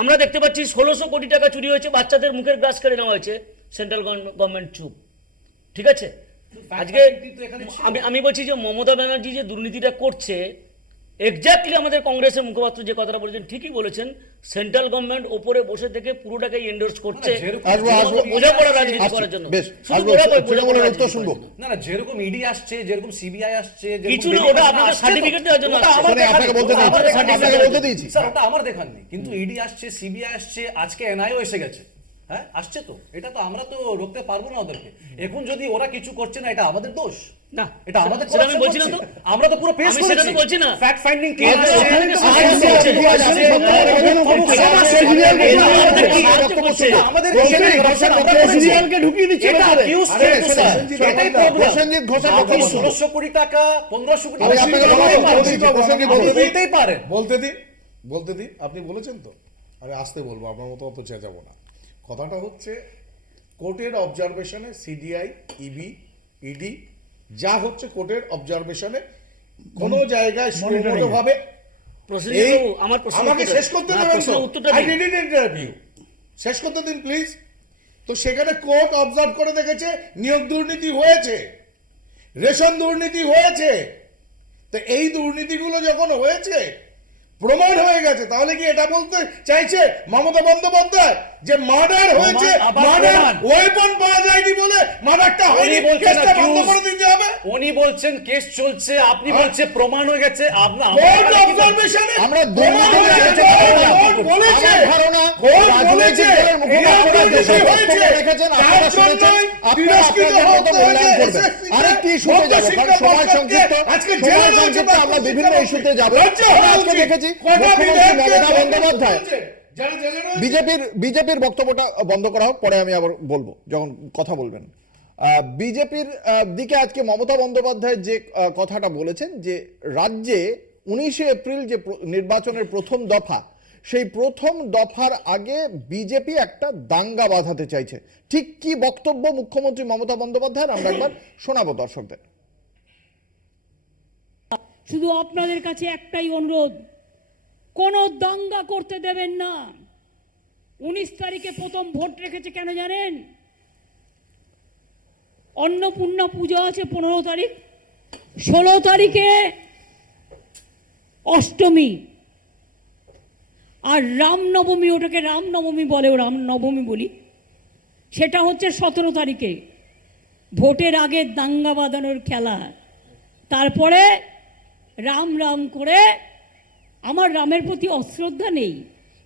আমরা দেখতে পাচ্ছি 1600 কোটি টাকা চুরি হয়েছে, বাচ্চাদের মুখের গ্রাস কেড়ে নেওয়া হয়েছে, সেন্ট্রাল গভর্নমেন্ট চুপ। ঠিক আছে, আজকে আমি বলছি যে মমতা ব্যানার্জি যে দুর্নীতিটা করছে, এক্স্যাক্টলি আমাদের কংগ্রেসের মুখপাত্র যে কথাটা বলেছেন ঠিকই বলেছেন। সেন্ট্রাল গভর্নমেন্ট ওপরে বসে থেকে পুরোটাকেই এন্ডোর্স করছে বোঝাপড়া রাজনীতি করার জন্য। না না, যেরকম ইডি আসছে, যেরকম সিবিআই আসছে, কিছু না, ওটা আপনাদের সার্টিফিকেট দেওয়ার জন্য স্যার, ওটা আমার দেখার নেই, কিন্তু ইডি আসছে, সিবিআই আসছে, আজকে এনআইও এসে গেছে। হ্যাঁ, আসছে তো, এটা তো আমরা তো রুখতে পারবো না ওদেরকে। এখন যদি ওরা কিছু করছে না, এটা আমাদের দোষ না, এটা আমাদের সেটা আমি বলছি না তো। আমরা তো পুরো পেশ আমি করেছি, সেটা তো বলছি না। ফ্যাক্ট ফাইন্ডিং সিরিয়ালকে ঢুকিয়ে দিচ্ছে। প্রসেনজিৎ ঘোষের কথা 1600 কোটি টাকা, 1500 কোটি বলতেই পারে, বলতে দিন। আপনি বলেছেন তো, আমি আসতে বলবো, আপনার মতো অত চেঁচাবো না। কথাটা হচ্ছে, কোর্টের অবজারভেশনে সিডিআই, ইডি যা হচ্ছে কোর্টের অবজারভেশনে, কোন জায়গায় সুমোটোভাবে আমাকে শেষ করতে দেবেন তো? আই ডিডন্ট ইন্টারভিউ, শেষ করতে দিন প্লিজ। তো সেখানে কোর্ট অবজার্ভ করে দেখেছে নিয়োগ দুর্নীতি হয়েছে, রেশন দুর্নীতি হয়েছে। তো এই দুর্নীতিগুলো যখন হয়েছে, প্রমাণ হয়ে গেছে, তাহলে কি এটা বলতে চাইছে মমতা বন্দ্যোপাধ্যায় যে মার্ডার হয়েছে, আবার মার্ডার প্রমাণ। ওয়েপন পাওয়া যায়নি বলে মার্ডারটা হয়নি, উনি বলছেন কেসটা বন্ধ accused, করে দিতে হবে। উনি বলছেন কেস চলছে, আপনি বলছেন প্রমাণ হয়ে গেছে। কোর্ট অবজারভেশনে আমরা দুর্নীতি নিয়ে আলোচনা করলাম। কোর্ট বলেছে, আমার ধারণা কোর্ট রাজনৈতিক বলেছে, দলের মুখপাত্ররা এরকম যেসব কিছু বক্তব্য হয়েছে, রেখেছেন, তার আপনারা শুনেছেন, জন্যই আপনারা তিরস্কৃত আপনাদের মতো হতে মূল্যায়ন হয়েছে করবেন। SSC তে। আরেকটি ইস্যুতে যাব, কারণ সময় সংক্ষিপ্ত, আজকে সময় জেলে রয়েছে সংক্ষিপ্ত, আমরা প্রাক্তন বিভিন্ন শিক্ষামন্ত্রী। ইস্যুতে যাব। লজ্জা আমরা হওয়া আজকে উচিত। দেখেছি কটা মুখ্যমন্ত্রী বিধায়ককে মমতা বন্দ্যোপাধ্যায় যারা জেলে রয়েছে, বিজেপির বক্তব্যটা বন্ধ করা হোক, পরে আমি আবার বলবো যখন কথা বলবেন। বিজেপির দিকে আজকে মমতা বন্দ্যোপাধ্যায় যে কথাটা বলেছেন যে রাজ্যে 19শে এপ্রিল যে নির্বাচনের প্রথম দফা, সেই প্রথম দফার আগে বিজেপি একটা দাঙ্গা বাঁধাতে চাইছে। ঠিক কি বক্তব্য মুখ্যমন্ত্রী মমতা বন্দ্যোপাধ্যায়ের, আমরা একবার শোনাবো দর্শকদের। শুধু আপনাদের কাছে একটাই অনুরোধ, কোনো দাঙ্গা করতে দেবেন না। 19 তারিখে প্রথম ভোট রেখেছে কেন জানেন? অন্নপূর্ণা পুজো আছে 15 তারিখ, 16 তারিখে অষ্টমী, আর রামনবমী, ওটাকে রামনবমী বলে, রামনবমী বলি, সেটা হচ্ছে 17 তারিখে। ভোটের আগে দাঙ্গা বাঁধানোর খেলা, তারপরে রাম রাম করে, আমার রামের প্রতি অশ্রদ্ধা নেই,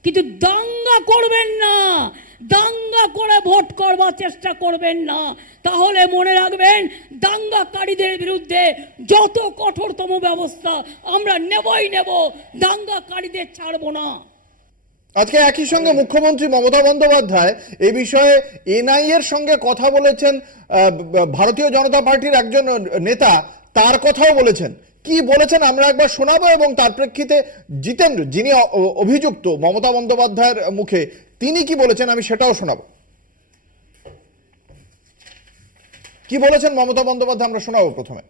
কিন্তু দাঙ্গা করবেন না, দাঙ্গা করে ভোট করবার চেষ্টা করবেন না। তাহলে মনে রাখবেন, দাঙ্গাকারীদের বিরুদ্ধে যত কঠোরতম ব্যবস্থা আমরা নেবই নেব, দাঙ্গাকারীদের ছাড়বো না। আজকে একই সঙ্গে মুখ্যমন্ত্রী মমতা বন্দ্যোপাধ্যায় এই বিষয়ে এনআইএ এর সঙ্গে কথা বলেছেন, ভারতীয় জনতা পার্টির একজন নেতা তার কথাও বলেছেন। কি বলেছেন আমরা একবার শোনাবো, এবং তার প্রেক্ষিতে জিতেন্দ্র, যিনি অভিযুক্ত মমতা বন্দ্যোপাধ্যায়ের মুখে, তিনি কি বলেছেন আমি সেটাও শোনাবো। কি বলেছেন মমতা বন্দ্যোপাধ্যায় আমরা শোনাবো প্রথমে।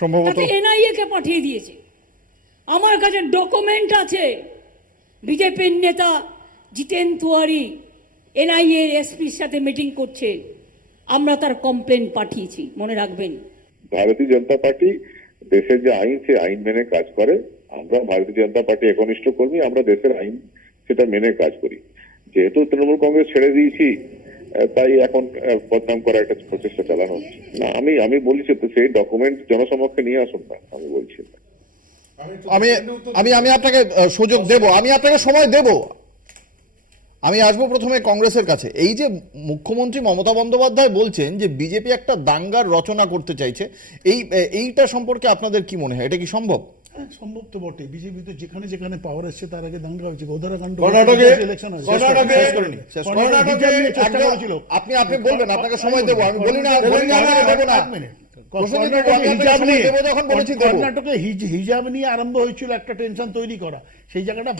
সম্ভবত তাকে এনআইএ কে পাঠিয়ে দিয়েছে। আমার কাছে ডকুমেন্ট আছে, বিজেপির নেতা জিতেন তিওয়ারি এনআইএ এসপির সাথে মিটিং করছে, আমরা তার কমপ্লেন পাঠিয়েছি, মনে রাখবেন। ভারতীয় জনতা পার্টি দেশের যে আইন, সে আইন মেনে কাজ করে। আমরা ভারতীয় জনতা পার্টি একনিষ্ঠ কর্মী, আমরা দেশের আইন সেটা মেনে কাজ করি। যেহেতু তৃণমূল কংগ্রেস ছেড়ে দিয়েছি, তাই এখন বদনাম করার একটা প্রচেষ্টা চালানো হচ্ছে না। আমি বলছি তো, সেই ডকুমেন্ট জনসমক্ষে নিয়ে আসুন না, আমি বলছি না। আমি আপনাকে সুযোগ দেব, আমি আপনাকে সময় দেব। আমি আসবো প্রথমে কংগ্রেসের কাছে। এই যে মুখ্যমন্ত্রী মমতা বন্দ্যোপাধ্যায় বলছেন যে বিজেপি একটা দাঙ্গার রচনা করতে চাইছে, এইটা সম্পর্কে আপনাদের কি মনে হয়, এটা কি সম্ভব? হ্যাঁ, সম্ভব তো বটে। বিজেপি তো যেখানে যেখানে পাওয়ার এসছে তার আগে দাঙ্গা হয়েছে, গোদারাকাণ্ড, কর্ণাটকে ইলেকশন হয়েছে, কর্ণাটকে শেষ করে নি, শেষ করে নি। আপনি বলবেন, আপনাকে সময় দেবো, আমি বলি না দেবো না। কর্ণাটকে হিজাব নিয়ে আরম্ভ হয়েছিল একটা টেনশন তৈরি করা, সেই জায়গাটা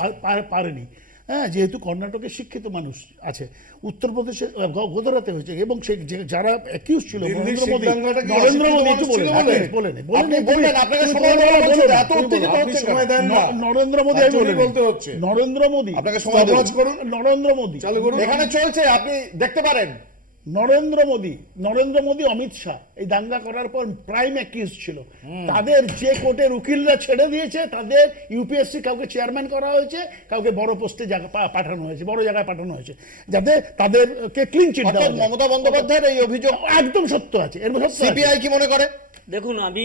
পারেনি। হ্যাঁ, যেহেতু কর্ণাটকে শিক্ষিত মানুষ আছে, উত্তরপ্রদেশে গোধরাতে হয়েছে, এবং সে যারা অ্যাকিউজ ছিল নরেন্দ্র মোদী, এখানে চলছে, আপনি দেখতে পারেন। নরেন্দ্র মোদী, অমিত শাহ এই দাঙ্গা করার পর প্রাইম অ্যাকিউজ ছিল। তাদের যে কোর্টের উকিলরা ছেড়ে দিয়েছে, তাদের ইউপিএসসি কাউকে চেয়ারম্যান করা হয়েছে, কাউকে বড় পোস্টে পাঠানো হয়েছে, বড় জায়গায় পাঠানো হয়েছে, যাতে তাদেরকে ক্লিন চিট দেওয়া যায়। মমতা বন্দ্যোপাধ্যায়ের এই অভিযোগ একদম সত্য আছে। এর সিপিআই কি মনে করে? দেখুন, আমি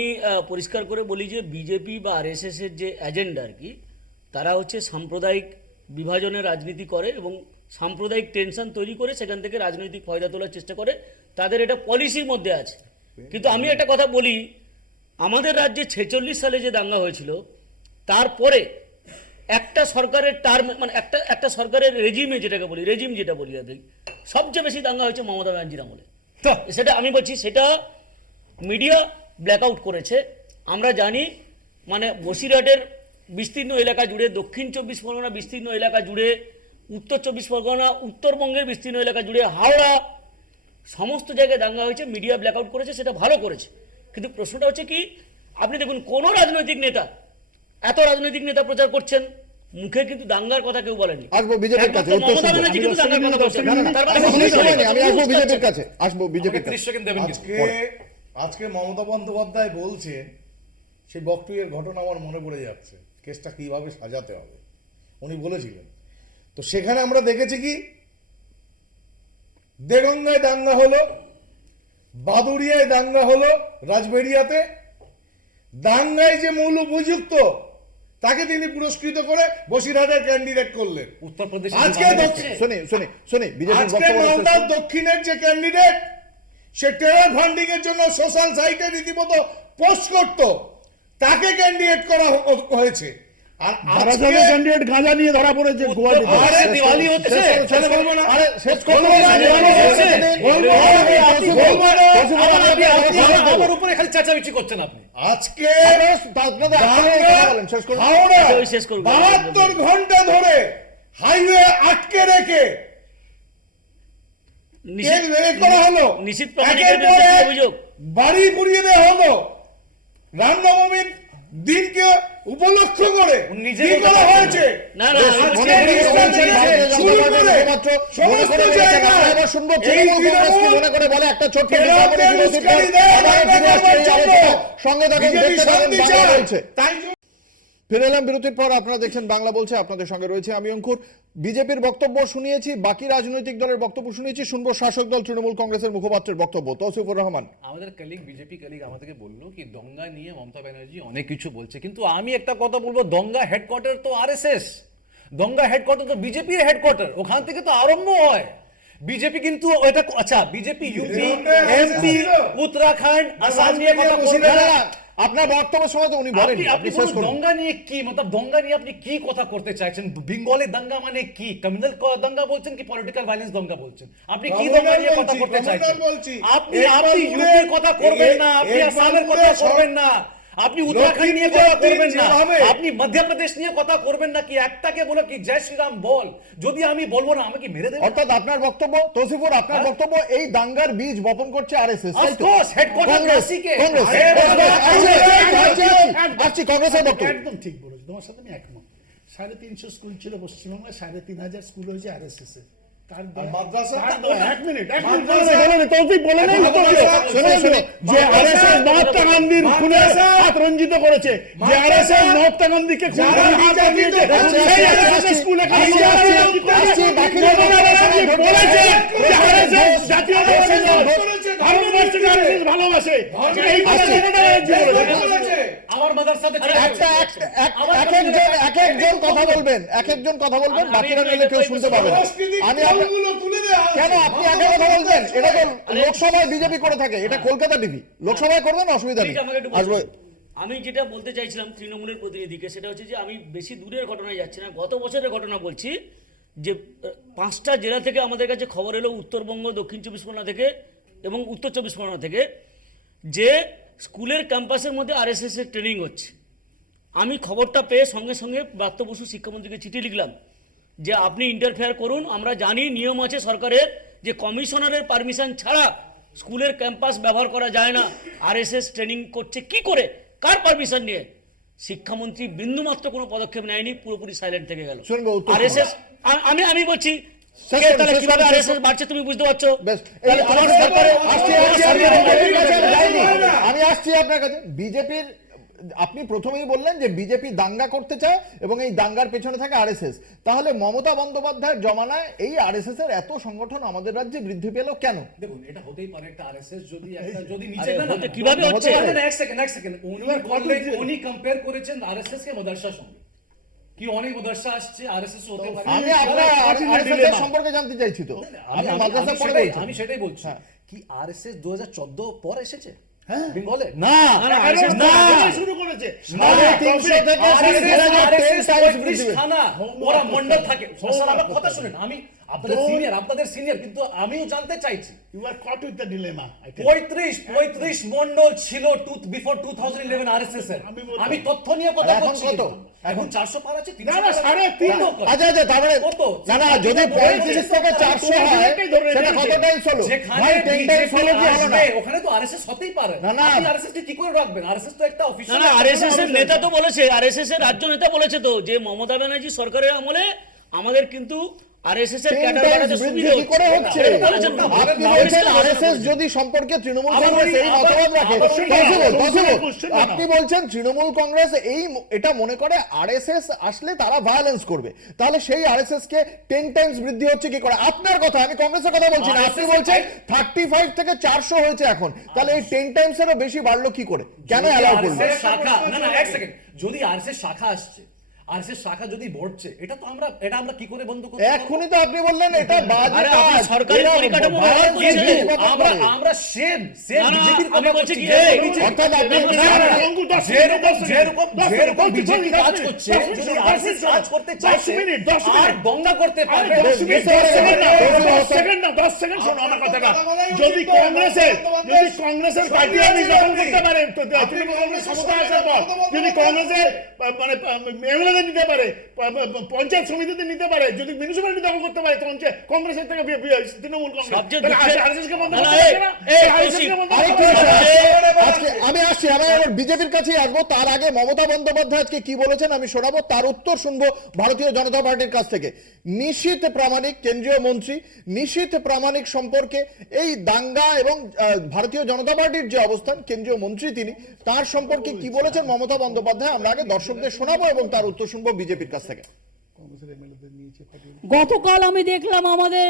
পরিষ্কার করে বলি যে বিজেপি বা আরএসএস এর যে এজেন্ডা আর কি, তারা হচ্ছে সাম্প্রদায়িক বিভাজনের রাজনীতি করে এবং সাম্প্রদায়িক টেনশন তৈরি করে সেখান থেকে রাজনৈতিক ফায়দা তোলার চেষ্টা করে। তাদের এটা পলিসির মধ্যে আছে। কিন্তু আমি একটা কথা বলি, আমাদের রাজ্যে 46 সালে যে দাঙ্গা হয়েছিল, তারপরে একটা সরকারের টার্ম, মানে একটা সরকারের রেজিমে, যেটাকে বলি রেজিম যেটা বলি আপনি, সবচেয়ে বেশি দাঙ্গা হয়েছে মমতা ব্যানার্জির আমলে। সেটা আমি বলছি, সেটা মিডিয়া ব্ল্যাকআউট করেছে। আমরা জানি, মানে বসিরহাটের বিস্তীর্ণ এলাকা জুড়ে, দক্ষিণ 24 পরগনা বিস্তীর্ণ এলাকা জুড়ে, উত্তর 24 পরগনা, উত্তরবঙ্গের বিস্তীর্ণ এলাকা জুড়ে, হাওড়া, সমস্ত জায়গায় দাঙ্গা হয়েছে। মিডিয়া ব্ল্যাকআউট করেছে, সেটা ভালো করেছে। কিন্তু প্রশ্নটা হচ্ছে কি, আপনি দেখুন, কোনো রাজনৈতিক নেতা এত রাজনৈতিক নেতা প্রচার করছেন, মুখে কিন্তু দাঙ্গার কথা কেউ বলেনি। আসবো বিজেপির কাছে, একমাত্র উত্তর মমতা শুনবো। ব্যানার্জি কিন্তু দাঙ্গার কথা বলছেন। না, না, না, তার মানে এখনই সময় নেই, আমি আসবো বুঝতে বিজেপির পারছেন। কাছে, আসবো বিজেপির কাছে। 30 সেকেন্ড দেবেন কিন্তু। আজকে মমতা বন্দ্যোপাধ্যায় বলছেন, সেই বকটুয়ের ঘটনা আমার মনে পড়ে যাচ্ছে, কেসটা কিভাবে সাজাতে হবে উনি বলেছিলেন। তো সেখানে আমরা দেখেছি কি, দেগঙ্গায় দাঙ্গা হলো, বাদুড়িয়ায় দাঙ্গা হলো, রাজবেরিয়াতে দাঙ্গায় যে মূল অভিযুক্ত তাকে তিনি পুরস্কৃত করে বসিরহাটের ক্যান্ডিডেট করলেন। উত্তরপ্রদেশ আজকে দক্ষিণ শুনি বিজেপির আজকে বক্তব্য শেষ মালদার করুন। দক্ষিণের যে ক্যান্ডিডেট, সে টেরার ফান্ডিং এর জন্য সোশ্যাল সাইটে রীতিমতো পোস্ট করত, তাকে ক্যান্ডিডেট করা হয়েছে। আর আজকে ক্যান্ডিডেট গাঁজা নিয়ে ধরা পড়েছে গুয়াহাটিতে। আরে দিওয়ালি হচ্ছে, শেষ করবো না। আরে শেষ করবো বলবো না, না, দিওয়ালি হচ্ছে। বলবো না, আপনি বলবো না। আমার উপরে খালি চেঁচামেচি করছেন আপনি। আজকে আপনাদের আপনারাই কথা বলেন, শেষ করুন। হাওড়া ওই শেষ করবো। 72 ঘন্টা ধরে হাইওয়ে আটকে রেখে তেল বের করা হলো, নিশীথ একের প্রামাণিকের পর বিরুদ্ধে এক অভিযোগ। বাড়ি পুড়িয়ে দেওয়া হলো, রামনবমীর দিনকে উপলক্ষ করে নিজে কি করা হয়েছে। না, না, আজকে মনে করে রেজিস্ট্রার বলছেন, থেকে ভারতীয় জনতা শুরু পার্টি করে শুধুমাত্র মনে সমস্ত করে বলছেন। জায়গায় আমরা এবার শুনবো এই তৃণমূল কংগ্রেস কি তৃণমূল মনে করে বলে, একটা ছোট্ট কেরালা বিজ্ঞাপনের বিরতির পর উস্কানি দেয়, আবার দাঙ্গা ফিরে আসছে এই করবার জন্য। আলোচনা। সঙ্গে থাকুন, বিজেপি দেখতে থাকুন শান্তি বাংলা চায়। বলছে। তাই জন্য ফিরে এলাম বিরতির পর, আপনারা দেখছেন বাংলা বলছে, আপনাদের সঙ্গে রয়েছে আমি অঙ্কুর। বিজেপির বক্তব্য শুনিয়েছি, বাকি রাজনৈতিক দলের বক্তব্য শুনিয়েছি, শুনবো শাসক দল তৃণমূল কংগ্রেসের মুখপাত্রের বক্তব্য। তৌসিফুর রহমান। আমাদের কলিগ বিজেপি কলিগ আমাদেরকে বললো কি দঙ্গা নিয়ে মমতা ব্যানার্জি অনেক কিছু বলছে, কিন্তু আমি একটা কথা বলবো, দঙ্গা হেডকোয়ার্টার তো আরএসএস, দঙ্গা হেডকোয়ার্টার তো বিজেপির হেডকোয়ার্টার, ওখান থেকে তো আরম্ভ হয়। বিজেপি কিন্তু এটা আচ্ছা, BJP UP, MP, Uttarakhand, Assam নিয়ে কথা বলবে না। আপনার বক্তব্যের সময় তো উনি বলেন, আপনি আপনি শেষ করুন। দঙ্গা নিয়ে কি মতলব, দঙ্গা নিয়ে আপনি কি কথা করতে চাইছেন? বেঙ্গলি দঙ্গা মানে কি? কমিউনাল দঙ্গা বলছেন কি পলিটিক্যাল ভায়োলেন্স দঙ্গা বলছেন? আপনি কি দঙ্গা নিয়ে কথা করতে চাইছেন? আপনি ইউপির কথা করবেন না, আপনি আসামের কথা করবেন না, আপনি উত্তরাখণ্ড নিয়ে কথা করবেন না, আপনি মধ্যপ্রদেশ নিয়ে কথা করবেন না। কি একটাকে বলে কি জয় শ্রীরাম বল, যদি আমি বলবো না আমাকে মেরে দেবেন? অর্থাৎ আপনার বক্তব্য, তৌসিফুর আপনার বক্তব্য, এই দাঙ্গার বীজ বপন করছে আরএসএস, তাই তো? Of course, headquarters Congress, নাসিকে। Congress. আসছি কংগ্রেসের বক্তব্য। একদম ঠিক বলেছো, তোমার সাথে আমি একমত। 350 স্কুল ছিল পশ্চিমবাংলায়, 3500 স্কুল হয়েছে আরএসএস এর। তার আর মাদ্রাসা? এক মিনিট মাদ্রাসা? তৌফিক বলে নেই তো যে আরএসএস মহাত্মা গান্ধীর খুনে হাত রঞ্জিত করেছে, যে আরএসএস মহাত্মা গান্ধীকে খুন করে হাত রঞ্জিত করেছে, সেই আরএসএস স্কুলে বলেছে যে আরএসএস জাতীয়তাবাদী দল, ভারতবর্ষকে আরএসএস ভালোবাসে, এই কথা বলেছে। আমার মাদ্রাসাতে এক একজন কথা বলবেন, বাকিরা মিলে কেউ শুনতে পাবে না। আমি ফলগুলো তুলে দেওয়া হয়েছে। কেন আপনি একা কথা বলছেন? এটা তো লোকসভায় বিজেপি করে থাকে, এটা কলকাতা টিভি, লোকসভায় করবেন, অসুবিধা নেই। ঠিক, আমাকে একটু আসবো। বলুন। আমি যেটা বলতে চাইছিলাম তৃণমূলের প্রতিনিধিকে, সেটা হচ্ছে যে আমি বেশি দূরের ঘটনায় যাচ্ছি না, গত বছরের ঘটনা বলছি। যে 5টা জেলা থেকে আমাদের কাছে খবর এলো, উত্তরবঙ্গ, দক্ষিণ 24 পরগনা থেকে এবং উত্তর 24 পরগনা থেকে, যে স্কুলের ক্যাম্পাসের মধ্যে আরএসএস এর ট্রেনিং হচ্ছে। আমি খবরটা পেয়ে সঙ্গে সঙ্গে ব্রাত্য বসু শিক্ষামন্ত্রীকে চিঠি লিখলাম যে আপনি ইন্টারফেয়ার করুন। আমরা জানি নিয়ম আছে সরকারের, যে কমিশনারের পারমিশন ছাড়া স্কুলের ক্যাম্পাস ব্যবহার করা যায় না। আরএসএস ট্রেনিং করছে কি করে, কার পারমিশন নিয়ে? শিক্ষামন্ত্রী বিন্দুমাত্র কোনো পদক্ষেপ নেয়নি, পুরোপুরি সাইলেন্ট থেকে গেল। শুনবো উত্তর। আরএসএস আমি বলছি শেষ কে করুন, তাহলে শেষ কিভাবে করুন, আরএসএস বাড়ছে তুমি বুঝতে পারছো? বেশ, তাহলে এই তোমার আমাদের সরকারে আমি আসছি আপনার কাছে। বিজেপির, আপনি প্রথমেই বললেন যে বিজেপি দাঙ্গা করতে চায় এবং এই দাঙ্গার পেছনে থাকে আরএসএস। তাহলে মমতা বন্দ্যোপাধ্যায়ের জমানায় এই আরএসএস এর এত সংগঠন আমাদের রাজ্যে বৃদ্ধি পেল কেন? দেখুন, এটা হতেই পারে একটা আরএসএস যদি একটা যদি আরে নিচে না হতে কিভাবে হতে হচ্ছে? পারে। এক সেকেন্ড উনি কম্পেয়ার করেছেন আরএসএস কে মাদ্রাসার সঙ্গে, কি অনেক মাদ্রাসা আসছে আরএসএস হতে পারে। আমি আপনার আরএসএস এর সম্পর্কে জানতে চাইছি তো। আমি মাদ্রাসা পড়ে বলছি। আমি সেটাই বলছি হ্যাঁ। কি আরএসএস 2014 পর এসেছে হ্যাঁ। বেঙ্গলে? না না, RSS না শুরু করেছে। 350 থেকে 35 থানা ওরা মন্ডল থাকে। স্যার আমার কথা শুনেন, আমি আপনাদের সিনিয়র কিন্তু আমিও জানতে চাইছি। You are caught with the dilemma. I tell you. 35 Mondal ছিল বিফোর 2011 আরএসএস এর। আমি বলবো। আমি তথ্য নিয়ে কথা এখন বলছি কত? কিন্তু। এখন 400 পার আছে, না, না, 350 আচ্ছা আচ্ছা, তার মানে কত? না না, যদি 35 থেকে 400 হয় সেটা কত টাইমস হলো? যেখানে ভাই 10 টাইমস হলো কি হলো না? আসবে, ওখানে তো আরএসএস হতেই পারে। না, না। আপনি আরএসএস কে কি করে রাখবেন? আরএসএস তো একটা না অফিসিয়াল না, আরএসএস এর নেতা তো বলেছে, আরএসএস এর রাজ্য নেতা বলেছে তো যে মমতা ব্যানার্জি সরকারের আমলে আমাদের কিন্তু আরএসএস এর 10 ক্যাডার টাইমস বাড়াতে বৃদ্ধি সুবিধা কি করে হচ্ছে? এটা বলেছেন তো। আপনি বলছেন আরএসএস যদি সম্পর্কে তৃণমূল কংগ্রেস এই মতবাদ রাখে, possible। আপনি বলছেন তৃণমূল কংগ্রেস এটা মনে করে আরএসএস আসলে তারা ভায়োলেন্স করবে, তাহলে সেই আরএসএস কে 10 টাইমস বৃদ্ধি হচ্ছে কি করে? আপনার কথা, আমি কংগ্রেসের কথা বলছি না। আপনি বলছেন 35 থেকে 400 হয়েছে এখন, তাহলে এই 10 টাইমস এরও বেশি বাড়লো কি করে? কেন অ্যালাউ করলো? আরএসএস শাখা, না না এক সেকেন্ড, যদি আরএসএস শাখা আসছে, আরএসএস শাখা যদি বড়ছে, এটা আমরা কি করে বন্ধ করব? এখনই তো আপনি বললেন এটা বাজে আরে আপনি কাজ, সরকারি এটা পরিকাঠামো ভায়োলেন্স ব্যবহার করছেন। করছে। আমরা সেম না, না, বিজেপির আমি কথা বলছি বলছি, কি, অর্থাৎ আপনি যেরকম বিজেপি কাজ করছে, যদি আরএসএস কাজ করতে চাইছে আর দঙ্গা করতে পারবে, 10 সেকেন্ড শোনো আমার কথাটা। যদি কংগ্রেসের পার্টি অফিস দখল করতে পারে, তৃণমূল কংগ্রেস ক্ষমতায় আসার পর যদি কংগ্রেসের মানে এমএলএ নিতে পারে, পঞ্চায়েত সমিতিতে নিতে পারে, যদি মিউনিসিপ্যালিটি দখল করতে পারে, তখন কংগ্রেসের থেকে তৃণমূল কংগ্রেস সবচেয়ে তাহলে দুঃখের- আরএসএস কে বন্ধ না, না, করতে পারছে না? এই, আরএসএস কে বন্ধ আরেকটু করতে পারছে না? আজকে আমি আসছি, আমি এবার বিজেপির কাছেই আসবো। তার আগে মমতা বন্দ্যোপাধ্যায় আজকে কি বলেছেন আমি শোনাবো, তার উত্তর শুনবো ভারতীয় জনতা পার্টির কাছ থেকে। নিশীথ প্রামাণিক কেন্দ্রীয় মন্ত্রী নিশীথ প্রামাণিক সম্পর্কে এই দাঙ্গা এবং ভারতীয় জনতা পার্টির যে অবস্থান, কেন্দ্রীয় মন্ত্রী তিনি, তার সম্পর্কে কি বলেছেন মমতা বন্দ্যোপাধ্যায় আমরা আগে দর্শকদের শোনাবো এবং তার উত্তর শুনবো বিজেপির কাছ থেকে। কংগ্রেসের এমএলএদের নিয়েছে পার্টি। গতকাল আমি দেখলাম আমাদের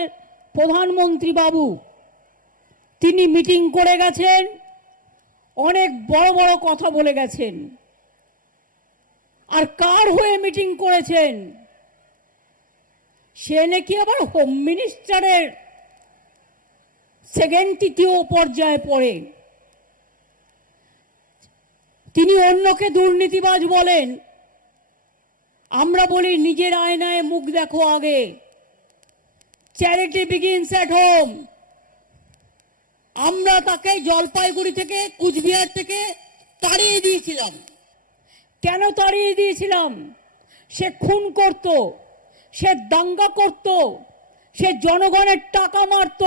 প্রধানমন্ত্রী বাবু তিনি মিটিং করে গেছেন, অনেক বড় বড় কথা বলে গেছেন। আর কার হয়ে মিটিং করেছেন? সে নাকি আবার হোম মিনিস্টারের সেকেন্ড তৃতীয় পর্যায়ে পড়ে। তিনি অন্যকে দুর্নীতিবাজ বলেন, আমরা বলি নিজের আয়নায় মুখ দেখো আগে। Charity begins at home. আমরা তাকে জলপাইগুড়ি থেকে, কুচবিহার থেকে তাড়িয়ে দিয়েছিলাম। কেন তাড়িয়ে দিয়েছিলাম? সে খুন করত, সে দাঙ্গা করত, সে জনগণের টাকা মারত,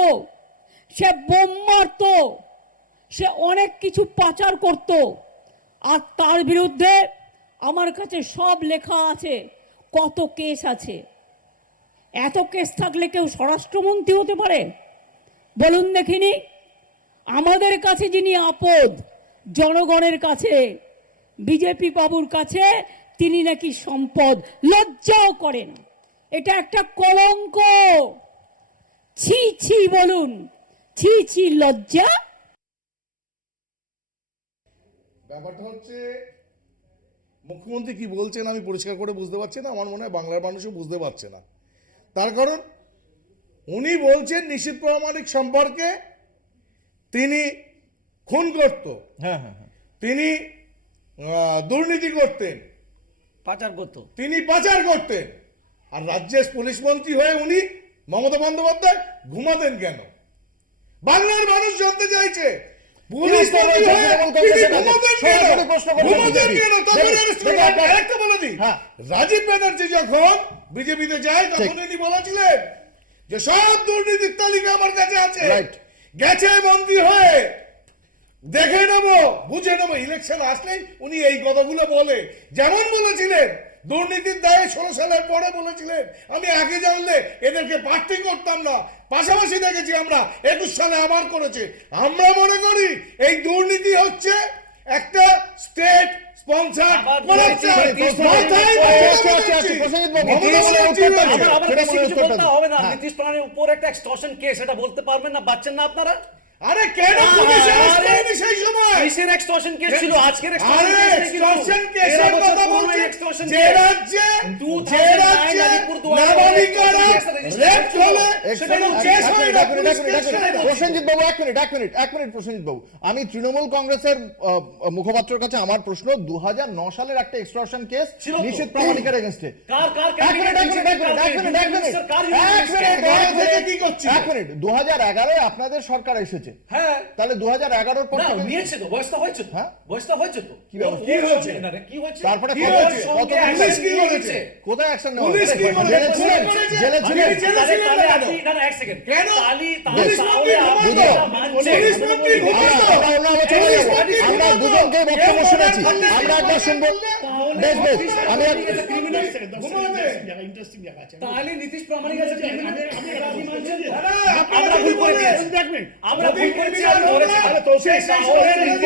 সে বোম মারত, সে অনেক কিছু পাচার করত। আর তার বিরুদ্ধে আমার কাছে সব লেখা আছে, কত কেস আছে। এত কেস থাকলে কেউ স্বরাষ্ট্রমন্ত্রী হতে পারে? বলুন দেখিনি। আমাদের কাছে যিনি আপদ, জনগণের কাছে, বিজেপি বাবুর কাছে তিনি নাকি সম্পদ। লজ্জাও করে না, এটা একটা কলঙ্ক। ছি ছি বলুন, ছি ছি, লজ্জা। ব্যাপারটা হচ্ছে মুখ্যমন্ত্রী কি বলছেন আমি পরিষ্কার করে বুঝতে পারছি না, আমার মনে হয় বাংলার মানুষও বুঝতে পারছে না। তার কারণ উনি বলছেন নিশীথ প্রামাণিক সম্পর্কে তিনি খুন করত, হ্যাঁ হ্যাঁ হ্যাঁ, তিনি দুর্নীতি করতেন, পাচার করতো। তিনি পাচার করতেন। আর রাজ্যের পুলিশ মন্ত্রী হয়ে উনি মমতা বন্দ্যোপাধ্যায় ঘুমাতেন কেন? বাংলার মানুষ জানতে চাইছে পুলিশ মন্ত্রী হয়ে তিনি ঘুমাতেন কেন? ঘুমাতেন কেন? তখন আরেকটা বলে দিই, রাজীব ব্যানার্জি যখন বিজেপিতে যায় তখন উনি বলেছিলেন যে সব দুর্নীতির তালিকা আমার কাছে আছে, গেছে মন্ত্রী হয়ে দেখে নেবো, বুঝে নেবো। ইলেকশন আসলেই উনি এই কথাগুলো বলে, যেমন বলেছিলেন দুর্নীতির দায়ে 16 সালের পরে বলেছিলেন আমি আগে জানলে এদেরকে প্রার্থী করতাম না, পাশাপাশি দেখেছি আমরা 21 সালে আবার করেছে। আমরা মনে করি এই দুর্নীতি হচ্ছে একটা স্টেট স্পন্সর্ড নীতিশ প্রাণের উপর একটা এক্সটর্শন কেস, এটা বলতে পারবেন না, পাচ্ছেন না আপনারা? আরে কেন পুলিশ অ্যারেস্ট করেনি সেই সময়? কিসের এক্সটর্শন কেস ছিল? আজকের আরে এক্সটর্শন কেসের কথা বলছি, যে রাজ্যে নাবালিকারা রেপ হলে সেটা কেস হয় না, পুলিশ কেস হয় না। প্রসেনজিৎ বাবু এক মিনিট প্রসেনজিৎ বাবু, আমি তৃণমূল কংগ্রেসের মুখপাত্রের কাছে আমার প্রশ্ন, 2009 সালের একটা এক্সটর্শন কেস ছিল তো? নিশীথ প্রামাণিকের এগেইনস্টে। কার কার এক মিনিট 2011 আপনাদের সরকার এসেছে, নিয়েছে? হ্যাঁ তাহলে 2011 পর না থেকে নিয়েছে তো, ব্যবস্থা হয়েছে তো, হ্যাঁ? ব্যবস্থা হয়েছে তো। কি ব্যবস্থা? কি হয়েছে কি হয়েছে তারপরে কি কত হয়েছে? কত পুলিশ কি করেছে? কোথায় অ্যাকশন নেওয়া পুলিশ কি হলো? করেছে? জেলে ছিলেন? জেলে ছিলেন? তাহলে আপনি না না এক সেকেন্ড কেন? পুলিশ তাহলে আপনি বুঝলো? মানছেন। পুলিশ মন্ত্রী ঘুমাতো। আমরা অন্য আলোচনায় পুলিশ যাবো। মন্ত্রী আমরা ঘুমাতো। দুজনকে বক্তব্য কেউ শুনেছি, মনে আমরা একবার শুনবো। বেশ বেশ, আমি ইন্টারেস্টিং জায়গা আছে। তাহলে নীতিশ প্রামাণিক আছে criminal? আপনি মানছেন তো? আমরা ভুল করেছি। আমরা ভুল করেছি, আমি ধরেছি।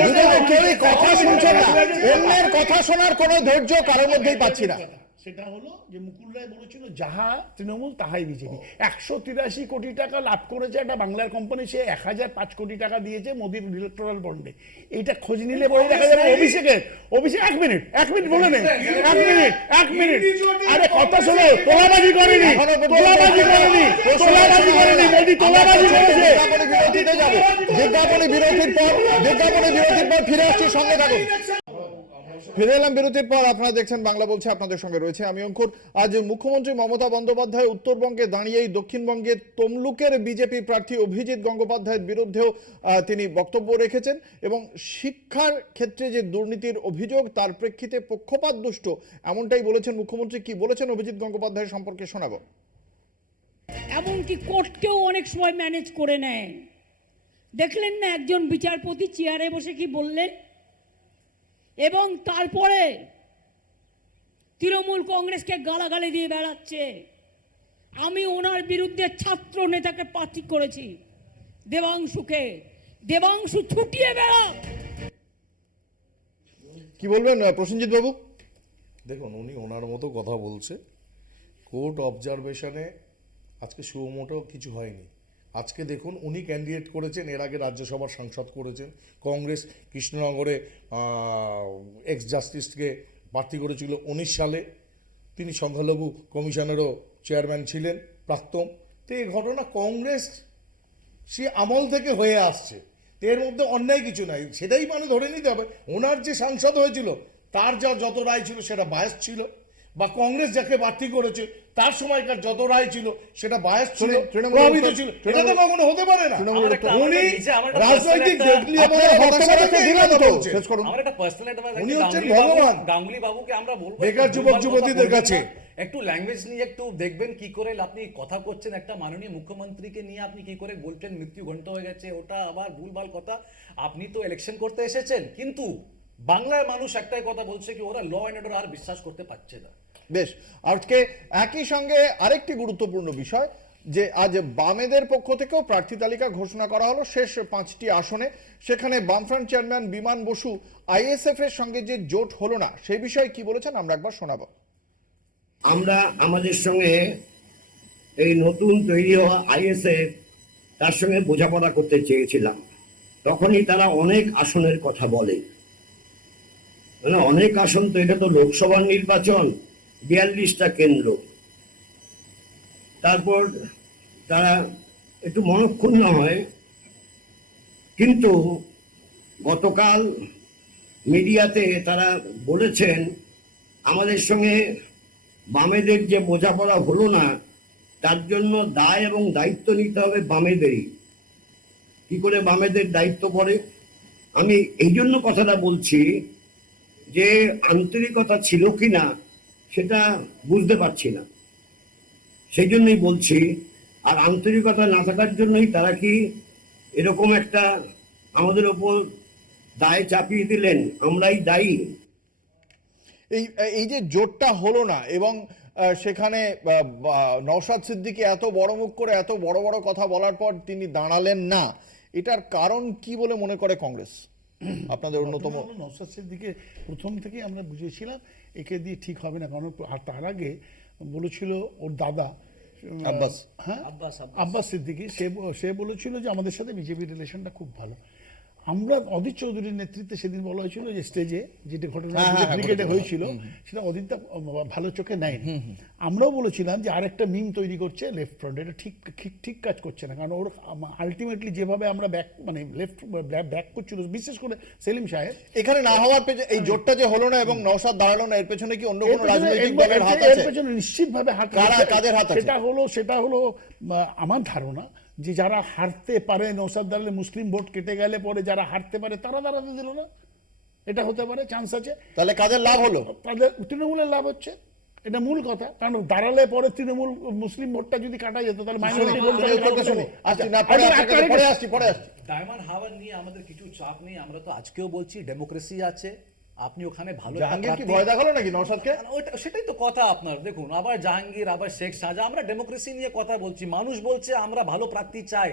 দুজনে কেউই কথা শুনছেন না, অন্যের কথা শোনার কোনো ধৈর্য কারোর মধ্যেই পাচ্ছি না। সেটা হলো যে মুকুল রায় বলেছিল যাহা তৃণমূল তাহাই বিজেপি। 183 কোটি টাকা লাভ করেছে একটা বাংলার কোম্পানি, সে 1005 কোটি টাকা দিয়েছে মোদির ইলেকট্রাল বন্ডে। এইটা খোঁজ নিলে পরে দেখা যাবে অভিষেক 1 মিনিট বলে নেই, 1 মিনিট আরে কথা শোনো, তোলাবাজি করেনি মোদি, তোলাবাজি করেছে। বিজ্ঞাপনী বিরতির পর ফিরে আসছি, সঙ্গে থাকুন। ফিরে এলাম বিরতির পর, আপনারা দেখছেন বাংলা বলছে, আপনাদের সঙ্গে রয়েছে আমি অঙ্কুর। আজ মুখ্যমন্ত্রী মমতা বন্দ্যোপাধ্যায় উত্তরবঙ্গে দাঁড়িয়েই দক্ষিণবঙ্গের তমলুকের বিজেপি প্রার্থী অভিজিৎ গঙ্গোপাধ্যায়ের বিরুদ্ধেও তিনি বক্তব্য রেখেছেন এবং শিক্ষার ক্ষেত্রে যে দুর্নীতির অভিযোগ তার প্রেক্ষিতে পক্ষপাত দুষ্ট এমনটাই বলেছেন মুখ্যমন্ত্রী। কি বলেছেন অভিজিৎ গঙ্গোপাধ্যায় সম্পর্কে শোনাবো। এমনকি কোর্টকেও অনেক সময় ম্যানেজ করে নেয়। দেখলেন না একজন বিচারপতি চেয়ারে বসে কি বললেন? এবং তারপরে তৃণমূল কংগ্রেসকে গালাগালি দিয়ে বেড়াচ্ছে। আমি ওনার বিরুদ্ধে ছাত্র নেতাকে প্রার্থী করেছি, দেবাংশু ছুটিয়ে বেড়া। কি বলবেন প্রসেনজিৎ বাবু? দেখুন, উনি ওনার মতো কথা বলছে। কোর্ট অবজারভেশনে আজকে সুমোটো কিছু হয়নি। আজকে দেখুন, উনি ক্যান্ডিডেট করেছেন, এর আগে রাজ্যসভার সাংসদ করেছেন। কংগ্রেস কৃষ্ণনগরে এক্স জাস্টিসকে প্রার্থী করেছিল 19 সালে। তিনি সংখ্যালঘু কমিশনেরও চেয়ারম্যান ছিলেন প্রাক্তন। তো এই ঘটনা কংগ্রেস সে আমল থেকে হয়ে আসছে, তো এর মধ্যে অন্যায় কিছু নাই, সেটাই মানে ধরে নিতে হবে। ওনার যে সাংসদ হয়েছিল তার যত রায় ছিল সেটা বায়াস ছিল, বা কংগ্রেস যাকে প্রার্থী করেছে তার সময়কার যত রায় ছিল সেটা বায়াস ছিল, তৃণমূল প্রভাবিত ছিল। এটা তো কখনো হতে পারে না। উনি রাজনৈতিক শেষ করুন। আমার একটা পার্সোনাল অ্যাডভাইস, উনি হচ্ছেন ভগবান। গাঙ্গুলি বাবুকে আমরা বলবো বেকার যুবক যুবতীদের কাছে একটু ল্যাঙ্গুয়েজ নিয়ে একটু দেখবেন কি করে আপনি কথা করছেন। একটা মাননীয় মুখ্যমন্ত্রীকে নিয়ে আপনি কি করে বলছেন মৃত্যু ঘন্টা হয়ে গেছে, ওটা আবার ভুলভাল কথা। আপনি তো ইলেকশন করতে এসেছেন, কিন্তু বাংলার মানুষ একটাই কথা বলছে কি ওরা ল অ্যান্ড অর্ডার আর বিশ্বাস করতে পারছে না। বেশ, আজকে একই সঙ্গে আরেকটি গুরুত্বপূর্ণ বিষয় যে আজ বামেদের পক্ষ থেকেও প্রার্থী তালিকা ঘোষণা করা হলো শেষ 5টি আসনে। সেখানে বামফ্রন্ট চেয়ারম্যান বিমান বসু আইএসএফ এর সঙ্গে যে জোট হলো না সেই বিষয়ে কি বলেছেন আমরা একবার শোনাবো। আমরা আমাদের সঙ্গে এই নতুন তৈরি হওয়া আইএসএফ তার সঙ্গে বোঝাপড়া করতে চেয়েছিলাম। তখনই তারা অনেক আসনের কথা বলে, মানে অনেক আসন, তো এটা তো লোকসভার নির্বাচন, 42টা কেন্দ্র। তারপর তারা একটু মনক্ষুণ্ণ হয়, কিন্তু গতকাল মিডিয়াতে তারা বলেছেন আমাদের সঙ্গে বামেদের যে বোঝাপড়া হলো না তার জন্য দায় এবং দায়িত্ব নিতে হবে বামেদেরই। কি করে বামেদের দায়িত্ব পড়ে? আমি এই জন্য কথাটা বলছি যে আন্তরিকতা ছিল কিনা সেটা বুঝতে পারছি না, সেই জন্যই বলছি। আর আন্তরিকতা না থাকার জন্যই তারা কি এরকম একটা আমাদের ওপর দায় চাপিয়ে দিলেন, আমরাই দায়ী। এই যে জোটটা হলো না এবং সেখানে নওশাদ সিদ্দিকী এত বড় মুখ করে এত বড় বড় কথা বলার পর তিনি দাঁড়ালেন না, এটার কারণ কি বলে মনে করে কংগ্রেস? আপনাদের অন্যতম নওশাদ সিদ্দিকীকে প্রথম থেকেই আমরা বুঝিয়েছিলাম একে দিয়ে ঠিক হবে না, কারণ তার আগে বলেছিল ওর দাদা আব্বাস, আব্বাস সিদ্দিকী, সে বলেছিল যে আমাদের সাথে বিজেপির রিলেশনটা খুব ভালো। আমরা অদিত চৌধুরীর নেতৃত্বে সেদিন বলা হয়েছিল যে স্টেজে যেটা ঘটনা ক্রিকেটে হয়েছিল সেটা অদিতটা ভালো চোখে নেয়নি। আমরাও বলেছিলাম যে আরেকটা মিম তৈরি করছে লেফট ফ্রন্ট, এটা ঠিক কাজ করছে না, কারণ ওর আলটিমেটলি যেভাবে আমরা ব্যাক করছিল, বিশেষ করে সেলিম সাহেব এখানে না হওয়ার পেছনে, এই জোটটা যে হলো না এবং নওশাদ দাঁড়ালো না, এর পেছনে কি অন্য কোনো রাজনৈতিক দলের হাত আছে? এর পেছনে নিশ্চিতভাবে হাত, কাদের হাত আছে? সেটা হলো আমার ধারণা যে যারা হারতে পারে, নৌসাদ দালালের মুসলিম ভোট কেটে গেলে পরে যারা হারতে পারে তারা দাঁড়াতে দিল না? এটা হতে পারে, চান্স আছে। তাহলে কাদের লাভ হলো? তাদের তৃণমূলের লাভ হচ্ছে, এটা মূল কথা। কারণ দাঁড়ালে পরে তৃণমূল মুসলিম ভোটটা যদি কাটা যেত তাহলে মাইনরিটি ভোট। তুমি উত্তরটা শুনি। আসছি না, পরে আসছি। ডায়মন্ড হারবার নিয়ে আমাদের কিছু চাপ নেই, আমরা তো আজকেও বলছি ডেমোক্রেসি আছে, আপনি ওখানে ভালো একটা জাহাঙ্গীর কি প্রার্থী- ভয় দেখালো নাকি নওশাদকে? সেটাই তো কথা আপনার। দেখুন, আবার জাহাঙ্গীর, আবার শেখ শাহজাহান, আমরা ডেমোক্রেসি নিয়ে কথা বলছি। মানুষ বলছে আমরা ভালো প্রার্থী চাই,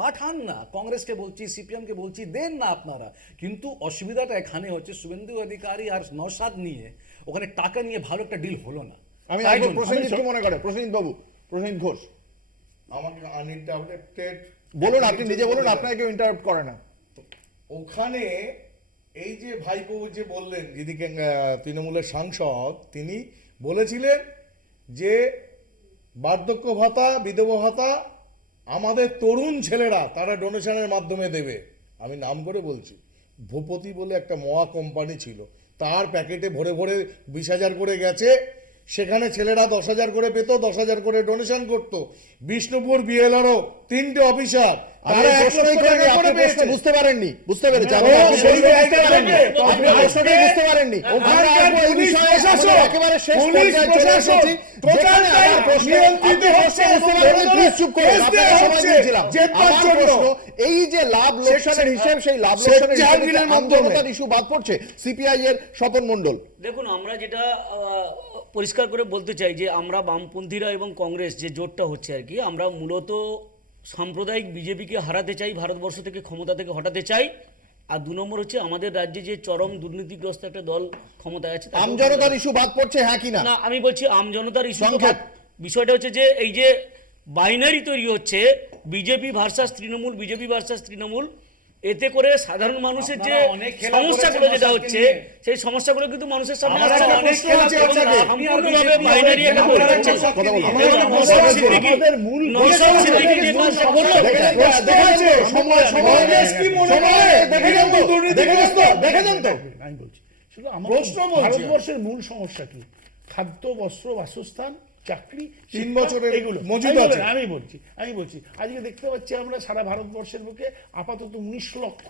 পাঠান না। কংগ্রেসকে বলছি, সিপিএমকে বলছি, দেন না আপনারা। কিন্তু অসুবিধাটা এখানে হচ্ছে শুভেন্দু অধিকারী আর নওশাদ নিয়ে ওখানে টাকা নিয়ে ভালো একটা ডিল হলো না। আমি তাই আসবো। জন্য- প্রসেনজিৎ কি মনে করে? প্রসেনজিৎ বাবু, প্রসেনজিৎ ঘোষ আমাকে আনইন্টারপ্রেটেড বলুন, আপনি নিজে বলুন, আপনাকে কেউ ইন্টারাপ্ট করে না। ওখানে এই যে ভাইপো যে বললেন, যেদিকে তৃণমূলের সাংসদ, তিনি বলেছিলেন যে বার্ধক্য ভাতা, বিধবা ভাতা আমাদের তরুণ ছেলেরা তারা ডোনেশনের মাধ্যমে দেবে। আমি নাম করে বলছি, ভূপতি বলে একটা মহা কোম্পানি ছিল, তার প্যাকেটে ভরে ভরে 20,000 করে গেছে। সেখানে ছেলেরা 10,000 করে পেত, 10,000 করে ডোনেশন করতো। বিষ্ণুপুর বিএলআরও 3টে অফিসার, আমি তারা এই 1 প্রশ্নই লক্ষ করিনি, টাকা আপনি করে প্রশ্ন পেয়েছে। বুঝতে পারেননি, বুঝতে পেরেছি। ও, আপনি সেই বুঝতে জায়গায় পারেননি, থেকে আপনি প্রশ্নটাই বুঝতে পারেননি। ওখানকার আমরা এই পুলিশ বিষয়ে প্রশাসন, আমাদের একেবারে শেষ পুলিশ পর্যায়ে চলে প্রশাসন এসেছি। যেখানে টোটালটাই আমার প্রশ্ন, নিয়ন্ত্রিত আপনি হচ্ছে প্রশ্ন বুঝতে এবং পারেননি, প্লিজ চুপ করুন, কেস আপনাকে দেওয়া সময় হচ্ছে দিয়েছিলাম। জেতার আমার জন্য। প্রশ্ন, এই যে লাভ লোকসানের হিসাব, সেই লাভ শেখ লোকসানের হিসাবে জাহাঙ্গীরের মাধ্যমে। আমজনতার ইস্যু বাদ পড়ছে। সিপিআই এর স্বপন মণ্ডল, দেখুন, আমরা যেটা পরিষ্কার করে বলতে চাই যে আমরা বামপন্থীরা এবং কংগ্রেস যে জোটটা হচ্ছে আর কি, আমরা মূলত সাম্প্রদায়িক বিজেপিকে হারাতে চাই, ভারতবর্ষ থেকে ক্ষমতা থেকে হটাতে চাই। আর 2 নম্বর হচ্ছে আমাদের রাজ্যে যে চরম দুর্নীতিগ্রস্ত একটা দল ক্ষমতায় আছে, তাদেরও আমজনতার ইস্যু বাদ পড়ছে, হ্যাঁ কি না? না, আমি বলছি আমজনতার ইস্যু। সংক্ষেপ। বিষয়টা হচ্ছে যে এই যে বাইনারি তৈরি হচ্ছে BJP versus Trinamool, BJP versus Trinamool, এতে করে সাধারণ মানুষের যে আপনারা অনেক খেলা সমস্যাগুলো করেছেন যেটা নওশাদকে হচ্ছে, নিয়ে। সেই সমস্যাগুলো কিন্তু মানুষের সামনে আমার আসছে একটা না। প্রশ্ন আছে এবং আপনাকে। সম্পূর্ণভাবে বাইনারি একটা আপনারা পরিবর্তন একটা চলছে। কথা বলুন। এবং আমাদের নওশাদ মূল সিদ্দিকী- আমাদের মূল নওশাদ সিদ্দিকী যে কাজটা করলো, কংগ্রেস কি মনে করে? দেখেছেন তো? দুর্নীতিগ্রস্ত। দেখেছেন তো? আমি বলছি শুধু আমার প্রশ্ন বলছি। ভারতবর্ষের মূল সমস্যা কি? খাদ্য, বস্ত্র, বাসস্থান, চাকরি, 3 শিক্ষা, বছরের এগুলো মজুদ আছে। আমি বলছি আজকে দেখতে পাচ্ছি আমরা সারা ভারতবর্ষের বুকে আপাতত 19 লক্ষ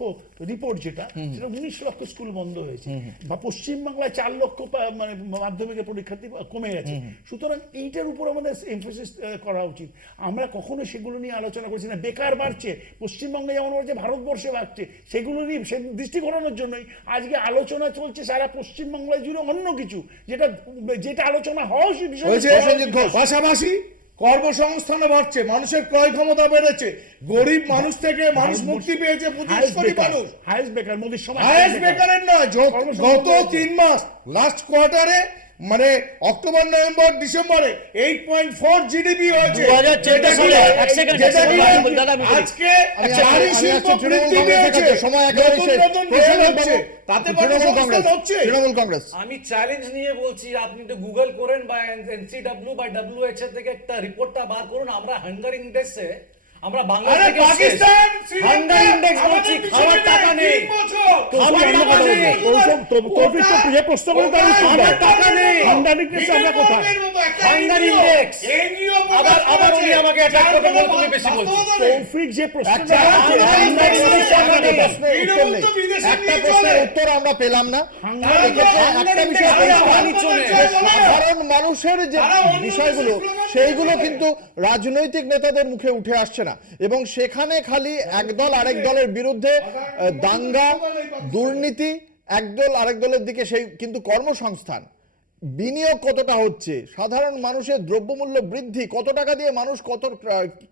রিপোর্ট যেটা, সেটা 19 লক্ষ স্কুল বন্ধ হয়েছে, বা পশ্চিমবাংলায় 4 লক্ষ মানে মাধ্যমিকের পরীক্ষার্থী কমে গেছে। সুতরাং এইটার উপর আমাদের এমফেসিস করা উচিত। আমরা কখনো সেগুলো নিয়ে আলোচনা করছি না। বেকার বাড়ছে, পশ্চিমবঙ্গে যেমন বাড়ছে, ভারতবর্ষে বাড়ছে, সেগুলো নিয়ে সে দৃষ্টি ঘটানোর জন্যই আজকে আলোচনা চলছে সারা পশ্চিমবাংলায় জুড়ে অন্য কিছু, যেটা আলোচনা হওয়া উচিত বিষয়। পাশাপাশি কর্মসংস্থানও বাড়ছে, মানুষের ক্রয় ক্ষমতা বেড়েছে, গরিব মানুষ থেকে মানুষ মুক্তি পেয়েছে 25 কোটি মানুষ। হাইস্ট বেকার মোদির সময় হায়েস্ট বেকারের নয়, গত 3 মাস লাস্ট কোয়ার্টারে, মানে অক্টোবর, নভেম্বর, ডিসেম্বরে 8.4 জিডিপি হয়েছে। 2014 সালে, এক সেকেন্ড, যেটা এক নিয়ে সেকেন্ড, দাদা, আমি বলি। আজকে আমি নারী আসছি, শিল্প তৃণমূল বৃদ্ধি কংগ্রেসের পেয়েছে, কাছে সময় একেবারে নতুন শেষ। নতুন রেল হচ্ছে, তাতে কর্মসংস্থান হচ্ছে। তৃণমূল কংগ্রেস, আমি চ্যালেঞ্জ নিয়ে বলছি, আপনি একটু গুগল করেন বা এনসিডব্লিউ বা ডব্লিউএইচ এর থেকে একটা রিপোর্টটা বার করুন। আমরা হাঙ্গার ইন্ডেক্সে, আমরা বাংলাদেশ আরে থেকে পাকিস্তান, হাঙ্গার ইন্ডেক্স বলছি, খাওয়ার টাকা নেই, খাওয়ার টাকা নেই, যে প্রশ্ন করে তার উত্তর দাও। খাওয়ার টাকা নেই, হাঙ্গার ইন্ডেক্স আমরা কোথায়? Hunger index. আবার উনি আমাকে অ্যাটাক করবেন বলে তুমি বেশি বলছো। তৌফিক যে প্রশ্নটা একটা আছে, প্রশ্নের উত্তর নেই। তৃণমূল তো বিদেশে একটা নিয়ে প্রশ্নের চলে। উত্তর আমরা পেলাম না। হাঙ্গার একটা বিষয় সাধারণ মানুষের যে বিষয়গুলো, সেইগুলো কিন্তু রাজনৈতিক নেতাদের মুখে উঠে আসছে না, এবং সেখানে খালি একদল আরেক দলের বিরুদ্ধে দাঙ্গা, দুর্নীতি, একদল আরেক দলের দিকে, সেই কিন্তু কর্মসংস্থান, বিনিয়োগ কতটা হচ্ছে, সাধারণ মানুষের দ্রব্যমূল্য বৃদ্ধি, কত টাকা দিয়ে মানুষ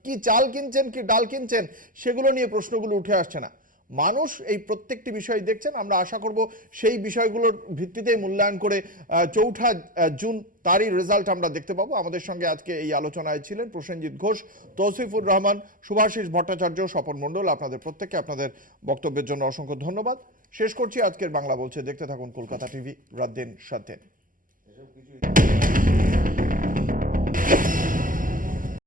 কি চাল কিনছেন, কি ডাল কিনছেন, সেগুলো নিয়ে প্রশ্নগুলো উঠে আসছে না। মানুষ এই প্রত্যেকটি বিষয় দেখছেন। আমরা আশা করব সেই বিষয়গুলোর ভিত্তিতেই মূল্যায়ন করে 4 জুন তারই রেজাল্ট আমরা দেখতে পাবো। আমাদের সঙ্গে আজকে এই আলোচনায় ছিলেন প্রসেনজিৎ ঘোষ, তৌসিফুর রহমান, শুভাশিস ভট্টাচার্য, স্বপন মণ্ডল। আপনাদের প্রত্যেককে আপনাদের বক্তব্যের জন্য অসংখ্য ধন্যবাদ। শেষ করছি আজকের বাংলা বলছে। দেখতে থাকুন কলকাতা টিভি, রাত দিন 7 দিন।